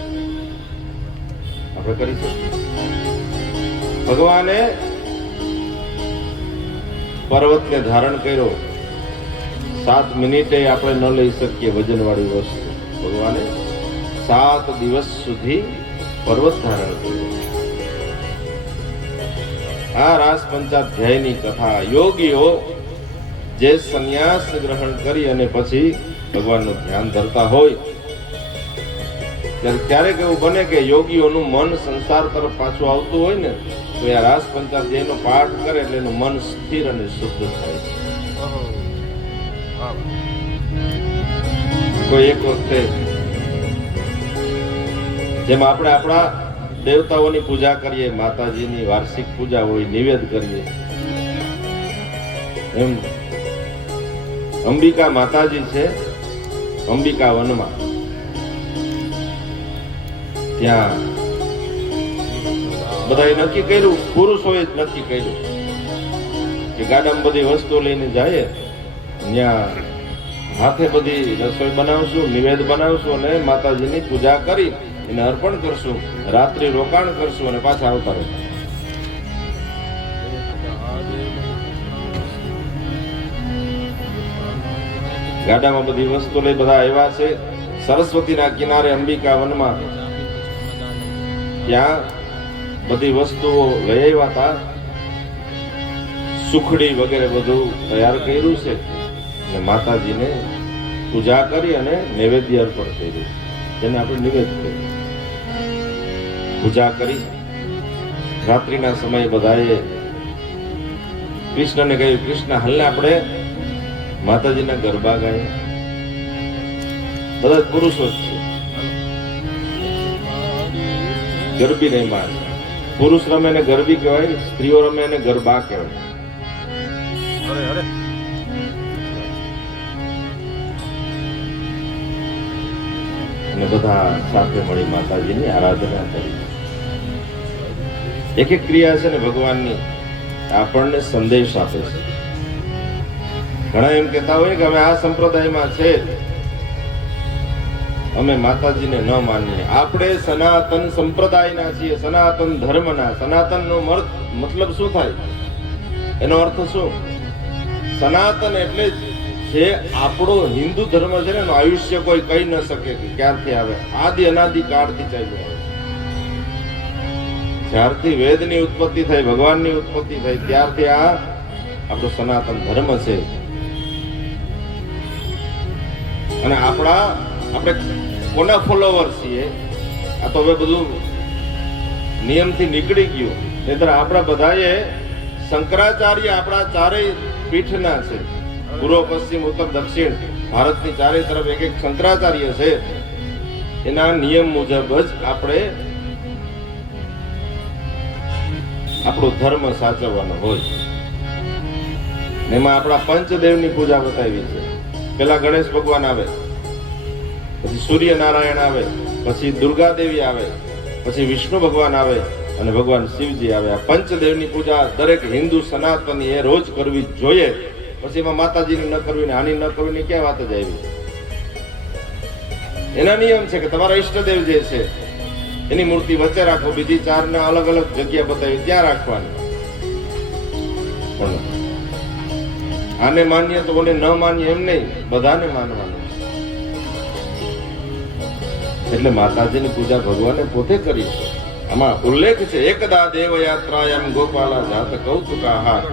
આપણે કરી શકીએ? ભગવાને પર્વતને ધારણ કર્યો, 7 મિનિટે આપણે ન લઈ શકીએ વજનવાળી વસ્તુ. ભગવાને 7 દિવસ સુધી પર્વત ધારણ કર્યો. આ રાસ પંચાધ્યાયની કથા યોગીઓ જે સંન્યાસ ગ્રહણ કરી અને પછી ભગવાનનું ધ્યાન ધરતા હોય ત્યારે ક્યારેક એવું બને કે યોગીઓનું મન સંસાર તરફ પાછું આવતું હોય ને તો આ રાસ પંચાધ્યાયનો પાઠ કરે એટલે એનું મન સ્થિર અને શુદ્ધ થાય છે. કોઈ એક વખતે જેમ આપણે આપણા દેવતાઓની પૂજા કરીએ, માતાજીની વાર્ષિક પૂજા હોય, નિવેદ કરીએ, એમ અંબિકા માતાજી છે અંબિકા વનમાં. ત્યાં બધાએ નક્કી કર્યું, પુરુષોએ જ નક્કી કર્યું કે ગાડામાં બધી વસ્તુ લઈને જાય, ત્યાં હાથે બધી રસોઈ બનાવશું, નિવેદ બનાવશું અને માતાજીની પૂજા કરી એને અર્પણ કરશું, રાત્રિ રોકાણ કરશું અને પાછા આવતા રહેશું. ગાડામાં બધી વસ્તુ લઈ બધા આવ્યા છે સરસ્વતીના કિનારે અંબિકા વનમાં. ત્યાં બધી વસ્તુઓ લઈ આવ્યા હતા, સુખડી વગેરે બધું તૈયાર કર્યું છે અને માતાજીને પૂજા કરી અને નૈવેદ્ય અર્પણ કર્યું, જેને આપણે નિવેદ કર્યું. પૂજા કરી રાત્રિના સમયે બધાએ કૃષ્ણને કહ્યું, કૃષ્ણ હાલને આપણે માતાજીના ગરબા ગાય. બધા પુરુષો જ છે, ગરબી નહીં માન. પુરુષ રમે એને ગરબી કહેવાય, સ્ત્રીઓ રમે એને ગરબા કહેવાય. અને બધા સાથે મળી માતાજીની આરાધના કરી. એક એક ક્રિયા છે ને ભગવાનની આપણને સંદેશ આપે છે. ઘણા એમ કહેતા હોય કે અમે આ સંપ્રદાયમાં છે, અમે માતાજીને ન માનીએ. આપણે સનાતન સંપ્રદાયના છીએ, સનાતન ધર્મના. સનાતનનો મતલબ શું થાય? એનો અર્થ શું? સનાતન એટલે જે આપણો હિન્દુ ધર્મ છે ને એનું આયુષ્ય કોઈ કહી ન શકે કે ક્યારથી આવે. આદિ અનાદિ કાળથી ચાલ્યું આવે. જ્યારથી વેદની ઉત્પત્તિ થઈ, ભગવાનની ઉત્પત્તિ થઈ, ત્યારથી આ આપણો સનાતન ધર્મ છે. અને આપણે કોના ફોલોવર છીએ? આ તો હવે બધું નિયમથી નીકળી ગયું. નહીતર આપણા બધાએ શંકરાચાર્ય આપણા ચારેય પીઠના છે. પૂર્વ, પશ્ચિમ, ઉત્તર, દક્ષિણ ભારતની ચારે તરફ એક એક શંકરાચાર્ય છે. એના નિયમ મુજબ જ આપણે આપણો ધર્મ સાચવવાનો હોય. એમાં આપણા પંચદેવની પૂજા બતાવી છે. પેલા ગણેશ ભગવાન આવે, પછી સૂર્યનારાયણ આવે, પછી દુર્ગા દેવી આવે, પછી વિષ્ણુ ભગવાન આવે અને ભગવાન શિવજી આવે. આ પંચદેવની પૂજા દરેક હિન્દુ સનાતની એ રોજ કરવી જોઈએ. પછી એમાં માતાજીની ન કરવી ને આની ન કરવી ક્યાં વાત જ આવી? એના નિયમ છે કે તમારા ઈષ્ટદેવ જે છે એની મૂર્તિ વચ્ચે રાખો, બીજી 4 ને અલગ અલગ જગ્યા બતાવી ત્યાં રાખવાની. પણ આને માનીએ તો કોને ન માનીએ એમ નહીં, બધાને માનવાનું. એટલે માતાજીની પૂજા ભગવાને પોતે કરી છે. આમાં ઉલ્લેખ છે એકદા દેવયાત્રાયામ ગોપાલા જાત કૌતુકાહાર.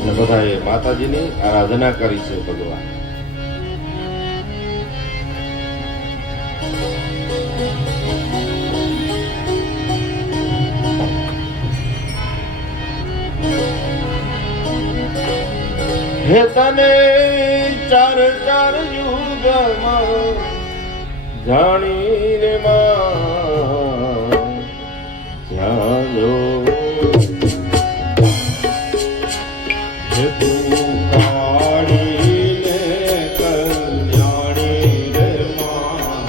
અને બધાએ માતાજીની આરાધના કરી છે ભગવાન. હે તને ચાર ચાર યુગમાં જાણીને માં જાણો હે તું કાળીને કલ્યાણી રે માં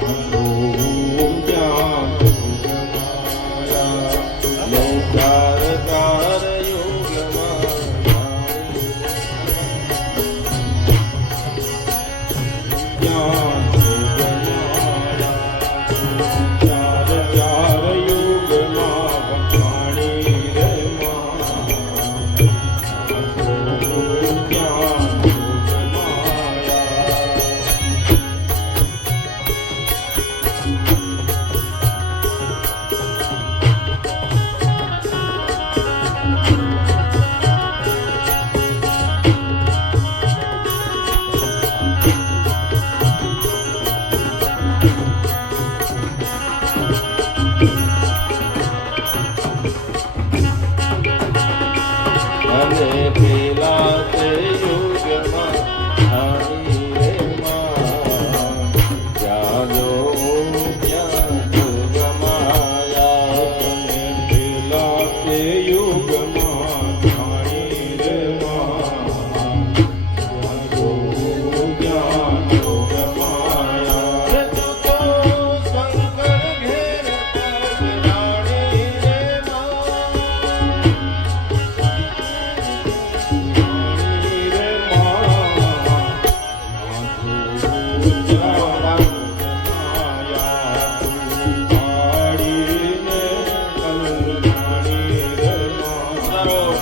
તું ક્યાં ચાર ચાર યુગમાં અને પેલા તે યુગમાં હારી રે માં ત્યાં જો ત્યાં જોગમાયા. અને પેલા તે યુગમાં જાણી રે માં જ્ઞાન યોગ માયા. તું તો શંકર ઘેર પગલાણી રે માં.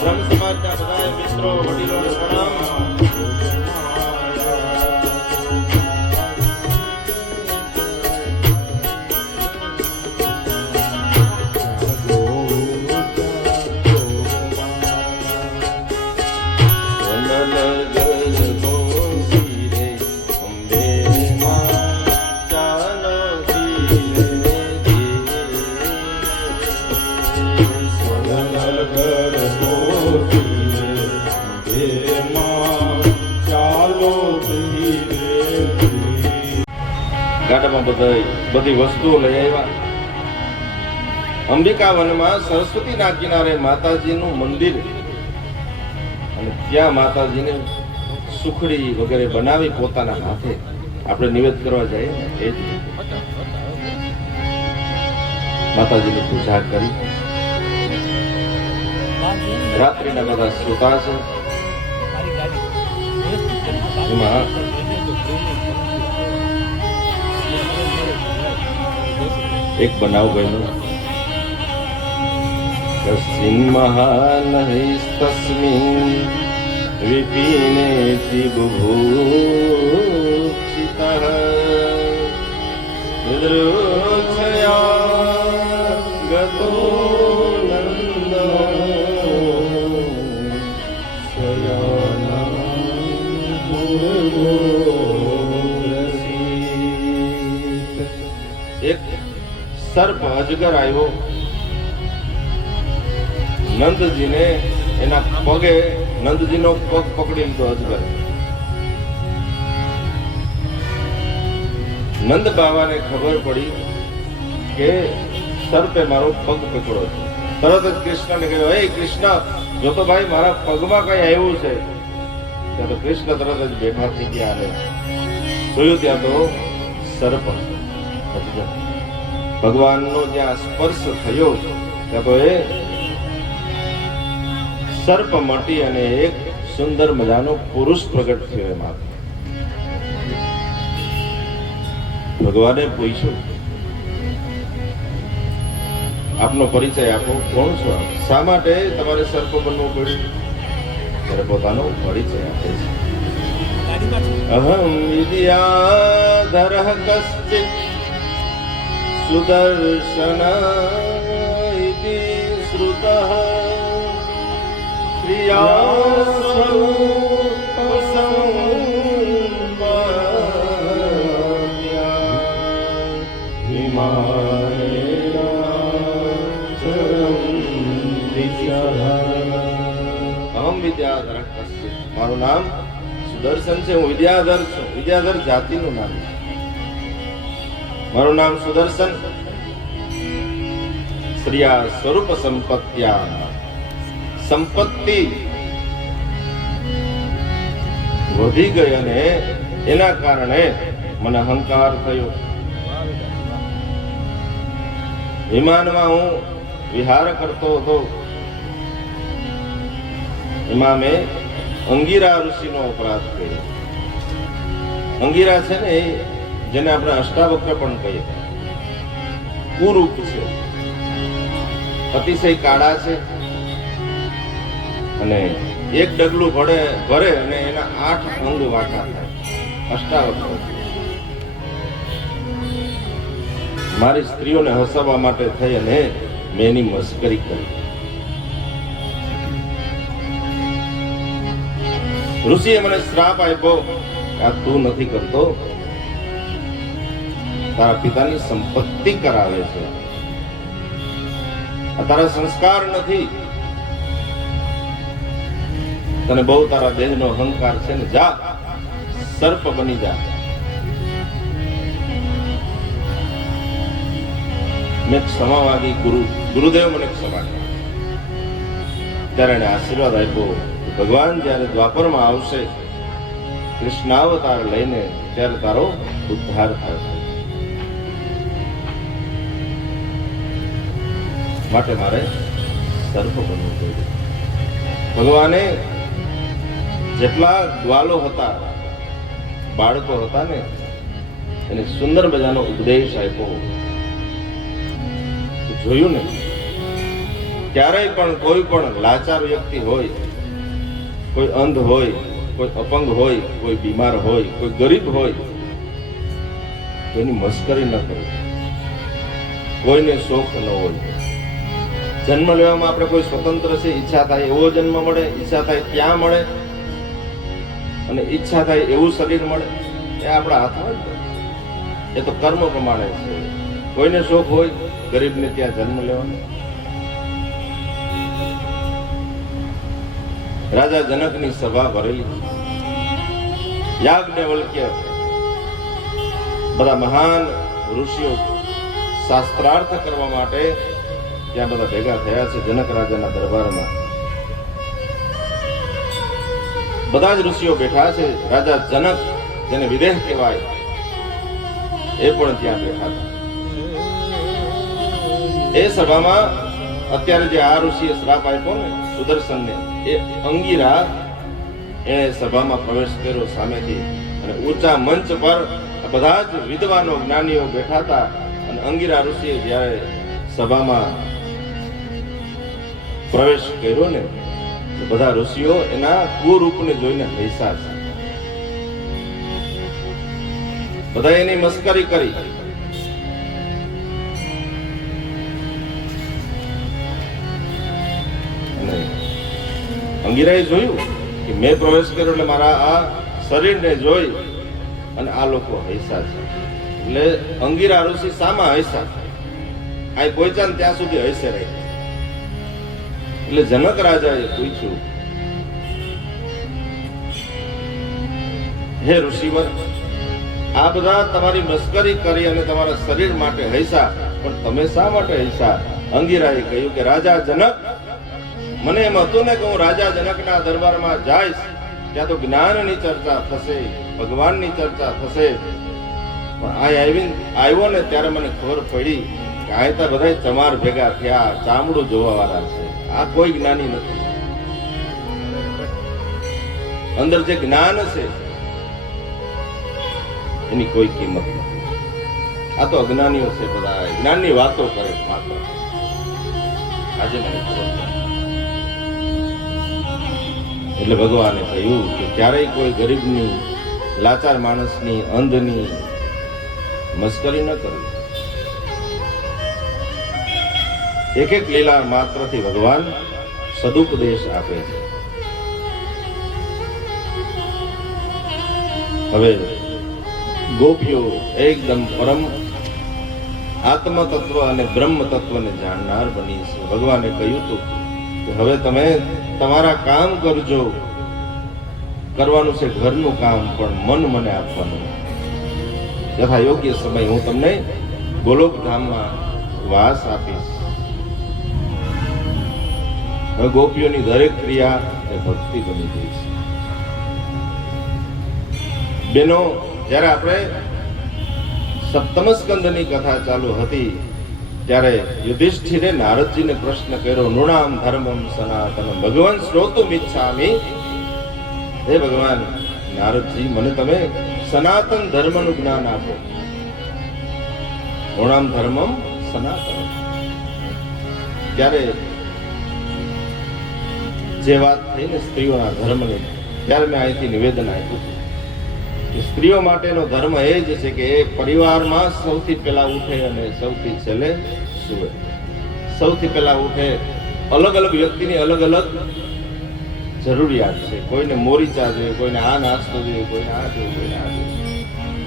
બ્રહ્મ સમાજના બધા મિત્રો વડીલોને પ્રણામ. ગાડામાં બધી વસ્તુઓ લઈ આવ્યા. અંબિકા વનમાં સરસ્વતીના કિનારે માતાજીનું મંદિર અને ત્યાં માતાજીને સુખડી વગેરે બનાવી પોતાના હાથે આપણે નિવેદ કરવા જઈએ ને એ જ રીતે માતાજીની પૂજા કરી. રાત્રિના બધા શ્રોતા છે એમાં એક બનાવ બન્યો. કસ્મિન મહાન હૈસ્તસ્મિન વિપિનેતિ બુભૂષિતઃ નિદ્રોચ્છયા ગતો નંદ એક સર્પ અજગર આવ્યો. નંદજીને એના પગે નંદજીનો પગ પકડી લીધો અજગર. નંદ બાવાને ખબર પડી કે સર્પે મારો પગ પકડ્યો છે. તરત જ કૃષ્ણને કહ્યું, હે કૃષ્ણ, જો તો ભાઈ મારા પગમાં કઈ આવ્યું છે. ત્યાં તો કૃષ્ણ તરત જ બેઠા થઈ ગયા અને જોયું ત્યાં તો સર્પ અજગર. ભગવાનનો જ્યાં સ્પર્શ થયો ત્યાં તો એ સર્પ મટી અને એક સુંદર મજાનો પુરુષ પ્રગટ થયો એમાં. ભગવાને પૂછ્યું, આપનો પરિચય આપો, કોણ છો આપ? શા માટે તમારે સર્પ બનવું પડ્યું? ત્યારે પોતાનો પરિચય આપે છે. અહમ વિદ્યાધરઃ કશ્ચિત સુદર્શન ઇતિ શ્રુતઃ ક્રિયાસ્વરૂપ સંપત્ત્યા અહમ વિદ્યાધર કસ્ય. મારું નામ સુદર્શન છે, હું વિદ્યાધર છું. વિદ્યાધર જાતિનું નામ છે. મારું નામ સુદર્શન. શ્રિયા સ્વરૂપ સંપત્ત્યા, સંપત્તિ વધી ગઈ અને એના કારણે મને અહંકાર થયો. વિમાનમાં હું વિહાર કરતો હતો, એમાં મેં અંગીરા ઋષિનો અપરાધ કર્યો. અંગીરા છે ને, જેને આપણે અષ્ટાવક્ર પણ કહીએ, કુરૂપ છે, અતિશય કાળા છે અને એક ડગલું ભરે અને એના 8 અંગ વાંકા થાય. અષ્ટાવક્ર. મારી સ્ત્રીઓને હસાવવા માટે થઈ અને મેં એની મસ્કરી કરી. ઋષિએ મને શ્રાપ આપ્યો કે આ તું નથી કરતો, તારા પિતાની સંપત્તિ કરાવે છે, આ તારા સંસ્કાર નથી, તને બહુ તારા દેહનો અહંકાર છે ને, જા સર્પ બની જા. મેં ક્ષમા માંગી. ગુરુદેવ મને ક્ષમા કરી. ત્યારે એને આશીર્વાદ આપ્યો, ભગવાન જ્યારે દ્વાપરમાં આવશે કૃષ્ણાવતાર લઈને, ત્યારે તારો ઉદ્ધાર થશે. માટે મારે સર્પ બનવું જોઈએ. ભગવાને જેટલા ગ્વાલો હતા, બાળકો હતા ને, એને સુંદર મજાનો ઉપદેશ આપ્યો. જોયું ને, ક્યારેય પણ કોઈ પણ લાચાર વ્યક્તિ હોય, કોઈ અંધ હોય, કોઈ અપંગ હોય, કોઈ બીમાર હોય, કોઈ ગરીબ હોય, કોઈની મસ્કરી ન કરે, કોઈને શોખ ન હોય. જન્મ લેવામાં આપણે કોઈ સ્વતંત્ર છે, ઈચ્છા થાય એવો જન્મ મળે, ઈચ્છા થાય ત્યાં મળે, અને ઈચ્છા થાય એવું શરીર મળે, એ આપણા હાથમાં જ. એ તો કર્મ પ્રમાણે છે. કોઈને શોખ હોય ગરીબને ત્યાં જન્મ લેવાનો. રાજા જનકની સભા ભરેલી. યાજ્ઞવલ્ક્ય, બધા મહાન ઋષિઓ શાસ્ત્રાર્થ કરવા માટે ત્યાં બધા ભેગા થયા છે જનક રાજાના દરબારમાં. બધા જ ઋષિઓ બેઠા છે. રાજા જનક, જેને વિદેહ કહેવાય, એ પણ ત્યાં બેઠા હતા. એ સભામાં અત્યારે જે આ ઋષિએ શ્રાપ આપ્યો ને સુદર્શનને, એ અંગીરા એણે સભામાં પ્રવેશ કર્યો સામેથી, અને ઊંચા મંચ પર બધા જ વિદ્વાનો જ્ઞાનીઓ બેઠા હતા. અને અંગીરા ઋષિએ જ્યારે સભામાં પ્રવેશ કર્યો ને, બધા ઋષિઓ એના કુરૂપને જોઈને હૈસા છે. બધા એની મસ્કરી કરી. અને અંગીરાએ જોયું કે મેં પ્રવેશ કર્યો એટલે મારા આ શરીરને જોઈ અને આ લોકો હૈસા છે. એટલે અંગીરા ઋષિ સામા હૈસા, આ પહોંચ્યા ને ત્યાં સુધી હૈસે રહી. એટલે જનક રાજાએ પૂછ્યું, હે ઋષિવર, આ બધા તમારી મસ્કરી કરી અને તમારા શરીર માટે હૈસા, પણ તમે શા માટે હૈસા? અંગીરાએ કહ્યું કે રાજા જનક, મને એમ હતું ને કે હું રાજા જનકના દરબારમાં જઈશ, ત્યાં તો જ્ઞાનની ચર્ચા થશે, ભગવાનની ચર્ચા થશે. પણ આવ્યો ને ત્યારે મને ખબર પડી કે આ તો બધા ચમાર ભેગા થયા, ચામડું જોવા વાળા છે. આ કોઈ જ્ઞાની નથી. અંદર જે જ્ઞાન છે એની કોઈ કિંમત નથી. આ તો અજ્ઞાનીઓ છે, બધા જ્ઞાનની વાતો કરે માત્ર. આજે મને ખબર પડી. એટલે ભગવાને કહ્યું કે ક્યારેય કોઈ ગરીબની, લાચાર માણસની, અંધની મસ્કરી ન કરવી. એક એક લીલા માત્રથી ભગવાન સદુપદેશ આપે છે. હવે ગોપીઓ એકદમ પરમ આત્મ તત્વ અને બ્રહ્મ તત્વને જાણનાર બની છે. ભગવાને કહ્યું હતું કે હવે તમે તમારા કામ કરજો, કરવાનું છે ઘરનું કામ, પણ મન મને આપવાનું. તથા યોગ્ય સમય હું તમને ગોલોકધામમાં વાસ આપીશ. હવે ગોપીઓની દરેક ક્રિયા એ ભક્તિ બની ગઈ છે. બેનો, જ્યારે આપણે સપ્તમ સ્કંદની કથા ચાલુ હતી ત્યારે યુધિષ્ઠિરે નારદજીને પ્રશ્ન કર્યો, નૃણામ ધર્મમ સનાતનમ ભગવાન શ્રોતુમ ઈચ્છામિ. હે ભગવાન નારદજી, મને તમે સનાતન ધર્મનું જ્ઞાન આપો. નૃણામ ધર્મમ સનાતન. ત્યારે જે વાત થઈ ને સ્ત્રીઓના ધર્મની, ત્યારે મેં અહીંથી નિવેદન આપ્યું કે સ્ત્રીઓ માટેનો ધર્મ એ જ છે કે એ પરિવારમાં સૌથી પહેલા ઉઠે અને સૌથી છેલ્લે સૂવે. સૌથી પહેલા ઉઠે. અલગ અલગ વ્યક્તિની અલગ અલગ જરૂરિયાત છે. કોઈને મોરી ચા જોઈએ, કોઈને આ નાસ્તો જોઈએ, કોઈને આ જોઈએ, કોઈને આ જોઈએ.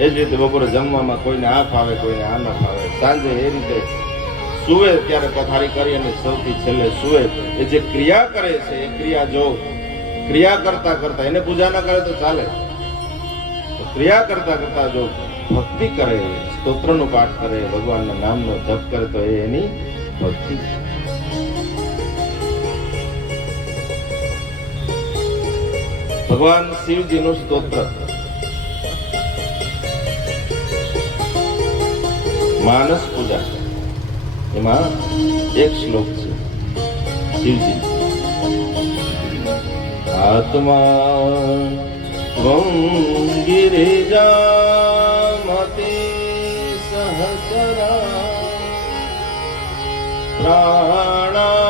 એ જ રીતે બપોરે જમવામાં કોઈને આ ફાવે, કોઈને આ ન ફાવે. સાંજે એ રીતે સૂવે ત્યારે પથારી કરી અને સૌથી છેલ્લે સૂવે. એ જે ક્રિયા કરે છે એ ક્રિયા જો ક્રિયા કરતા કરતા, એને પૂજા ન કરે તો ચાલે, ક્રિયા કરતા કરતા જો ભક્તિ કરે, સ્તોત્રનો પાઠ કરે, ભગવાનના નામનો જપ કરે તો એ એની ભક્તિ છે. ભગવાન શિવજીનું સ્તોત્ર માનસ પૂજા, એમાં એક શ્લોક છે શિવજી. આત્મા ત્વં ગિરિજામતિ સહચરા પ્રાણા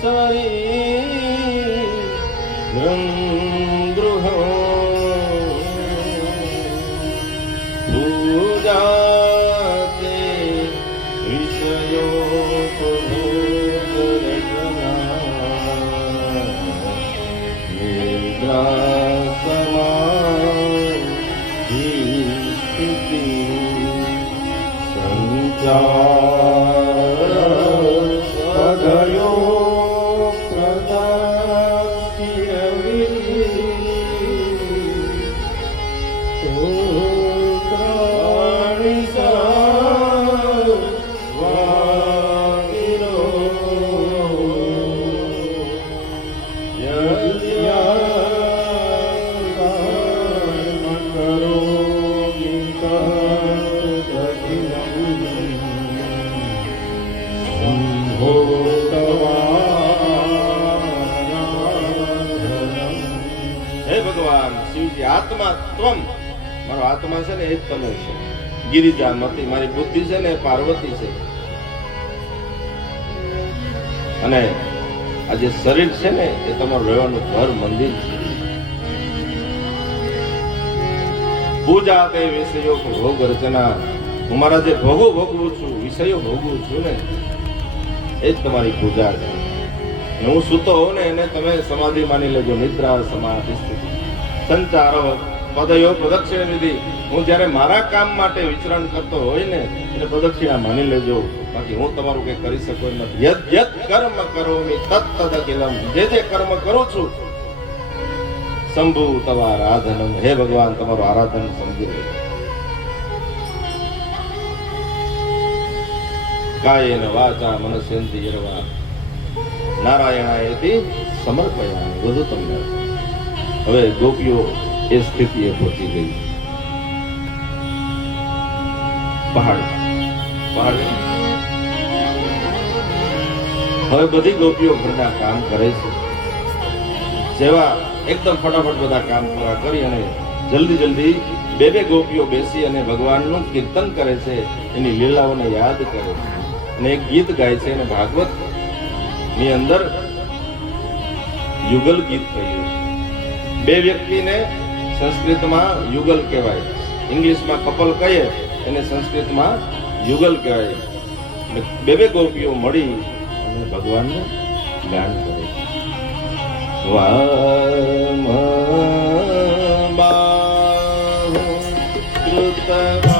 શરીરં ગૃહો પૂજાતે વિષયો આત્મા ત્વમ, મારો આત્મા છે ને એ જ તમે છે. ગિરિજામતી, મારી બુદ્ધિ છે ને પાર્વતી છે. અને આ જે શરીર છે ને એ તમારું રહેવાનું ઘર, મંદિર છે. પૂજા તે વિષયો ભોગ રચના, હું મારા જે ભોગો ભોગવું છું, વિષયો ભોગવું છું ને એ જ તમારી પૂજા છે. હું સૂતો હોઉં ને એને તમે સમાધિ માની લેજો. નિદ્રા સમાધિ સ્થિતિ સંચારો પદયો પ્રદક્ષિણા વિધિ. હું જ્યારે મારા કામ માટે વિચરણ કરતો હોય ને એટલે પ્રદક્ષિણા માની લેજો. બાકી હું તમારું કઈ કરી શકો એમ નથી. યદ યદ કર્મ કરોમિ તત્ અખિલમ, જે જે કર્મ કરું છું શંભુ તવ આરાધનમ, હે ભગવાન તમારું આરાધન સમજી લે. કાયેન વાચા મનસેન્દ્રિયર્વા નારાયણાયતિ સમર્પયામિ. વધુ તમને હવે ગોપીઓ એ સ્થિતિએ પહોંચી ગઈ. પહાડ હવે બધી ગોપીઓ ઘરના કામ કરે છે. જેવા એકદમ ફટાફટ બધા કામ પૂરા કરી અને જલ્દી બે ગોપીઓ બેસી અને ભગવાનનું કીર્તન કરે છે, એની લીલાઓને યાદ કરે છે અને એક ગીત ગાય છે. અને ભાગવત ની અંદર યુગલ ગીત કહ્યું છે. બે વ્યક્તિને સંસ્કૃતમાં યુગલ કહેવાય, ઇંગ્લિશમાં કપલ કહીએ એને સંસ્કૃતમાં યુગલ કહેવાય. બે બે ગોપીઓ મળી અને ભગવાનનું ગાન કરે છે. વામ બાહુ કૃતવા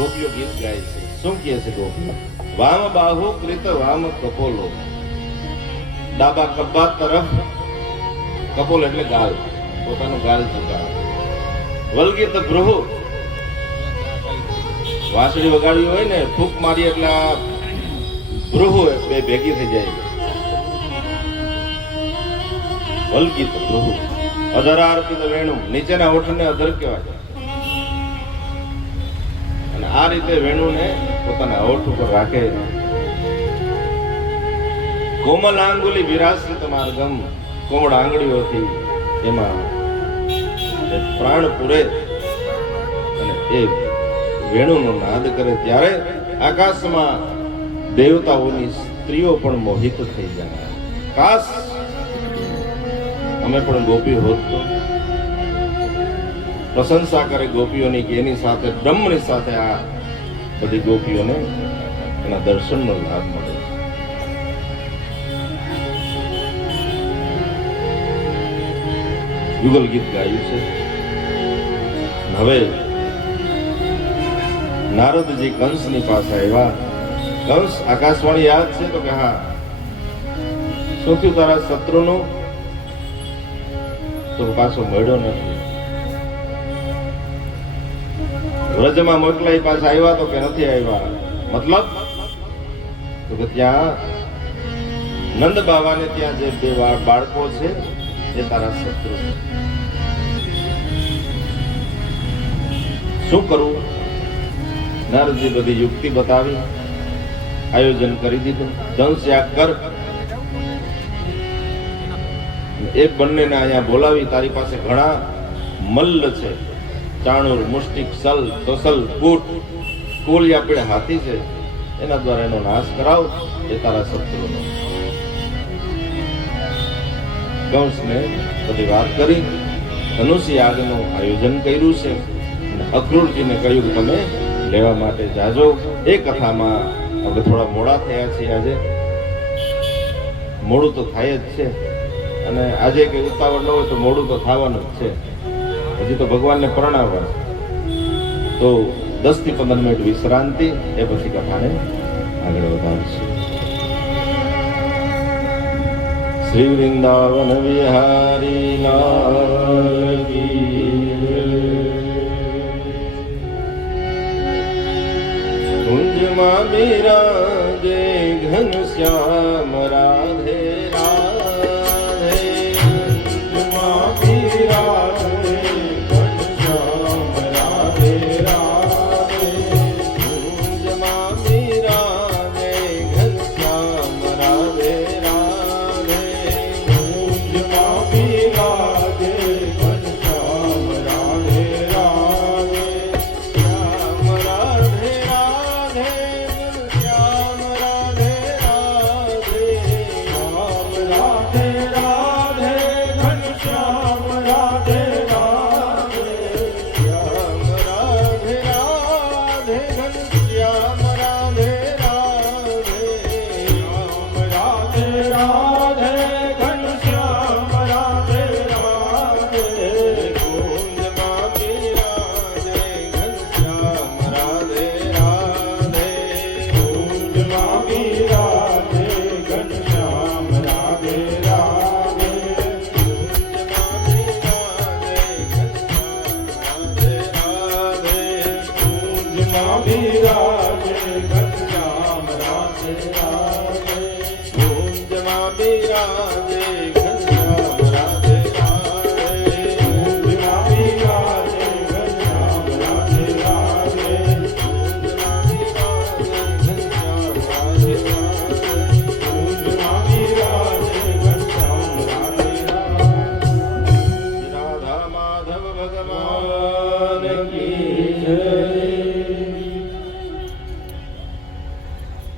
ગોપીઓ ગીત ગાય છે. શું કહે છે ગોપીઓ? વામ બાહુ કૃત વામ કપોલો, ડાબા કબ્બા તરફ, કપોલ એટલે ગાલ, પોતાનું ગાલ ઝુકાવે. વલ્ગિત ભ્રુહુ, વાંસળી વગાડી હોય ને, ફૂંક મારી એટલે આ ભ્રુહુ બે ભેગી થઈ જાય. વલ્ગિત ભ્રુહુ, અધરાર્પિત વેણુ, નીચેના હોઠને અધર કહેવાય. આ રીતે વેણુને પોતાના હોઠ ઉપર રાખે. કોમલ આંગુલી વિરાસિત માર્ગમ, કોમળ આંગળીઓથી એમાં પ્રાણ પૂરે અને એ વેણુનો નાદ કરે ત્યારે આકાશમાં દેવતાઓની સ્ત્રીઓ પણ મોહિત થઈ જાય. કાશ અમે પણ ગોપી હોત તો. પ્રશંસા કરે ગોપીઓની કે એની સાથે બ્રહ્મની સાથે આ બધી ગોપીઓને એના દર્શનનો લાભ મળે. યુગલ ગીત ગાયું છે. હવે નારદજી કંસની પાસે આવ્યા. કંસ, આકાશવાણી યાદ છે? તો કે હા. શું થયું તારા શત્રુનું? તો પાછો મળ્યો નથી. વ્રજમાં મોકલાઈ પાસે આવ્યા તો કે નથી આવ્યા. મતલબ તો કે ત્યાં નંદ બાવાને ત્યાં જે બે બાળકો છે એ તારા શત્રુ. શું કરવું? નારદજી બધી યુક્તિ બતાવી, આયોજન કરી દીધું. દંશ યાગ કર. એક બંનેને અહીંયા બોલાવી, તારી પાસે ઘણા મલ્લ છે, ચાણુર, મુષ્ટિક, સલ, તોસલ, કૂટ, કોલિયા પીળે હાથી છે, એના દ્વારા એનો નાશ કરાવ. એ તારા શત્રુનો. કંસને બધી વાત કરી, ધનુષ્ય યાગનું આયોજન કર્યું છે. અક્રૂરજીને કહ્યું કે તમે લેવા માટે જાજો. એ કથામાં આપણે થોડા મોડા થયા છીએ. આજે મોડું તો થાય જ છે, અને આજે કઈ ઉતાવળ ન હોય તો મોડું તો થવાનું જ છે. હજી તો ભગવાનને પરણાવવા. તો 10 થી 15 મિનિટ વિશ્રાંતિ, એ પછી કથાને આગળ વધારશું. શ્રી વૃંદાવન વિહારી લાલ કી જય. કુંજમાં બિરાજે ઘનશ્યામ રાધે રાધે. કુંજમાં બિરાજે ઘનશ્યામ રાધે રાધે. કુંજમાં બિરાજે ઘનશ્યામ રાધે રાધે. કુંજમાં બિરાજે ઘનશ્યામ રાધે રાધે. શ્યામ રાધે રાધે શ્યામ રાધે રાધે. શ્યામ રાધે રાધે ઘનશ્યામ રાધે રાધે. શ્યામ રાધે રાધે ઘનશ્યામ રાધે રાધે. શ્યામ રાધે રાધે ઘનશ્યામ રાધે રાધે. કુંજમાં બિરાજે ઘનશ્યામ રાધે રાધે. કુંજમાં બિરાજે ઘનશ્યામ રાધે રાધે. કુંજમાં બિરાજે ઘનશ્યામ રાધે રાધે. કુંજમાં બિરાજે ઘનશ્યામ રાધે રાધે. કુંજમાં બિરાજે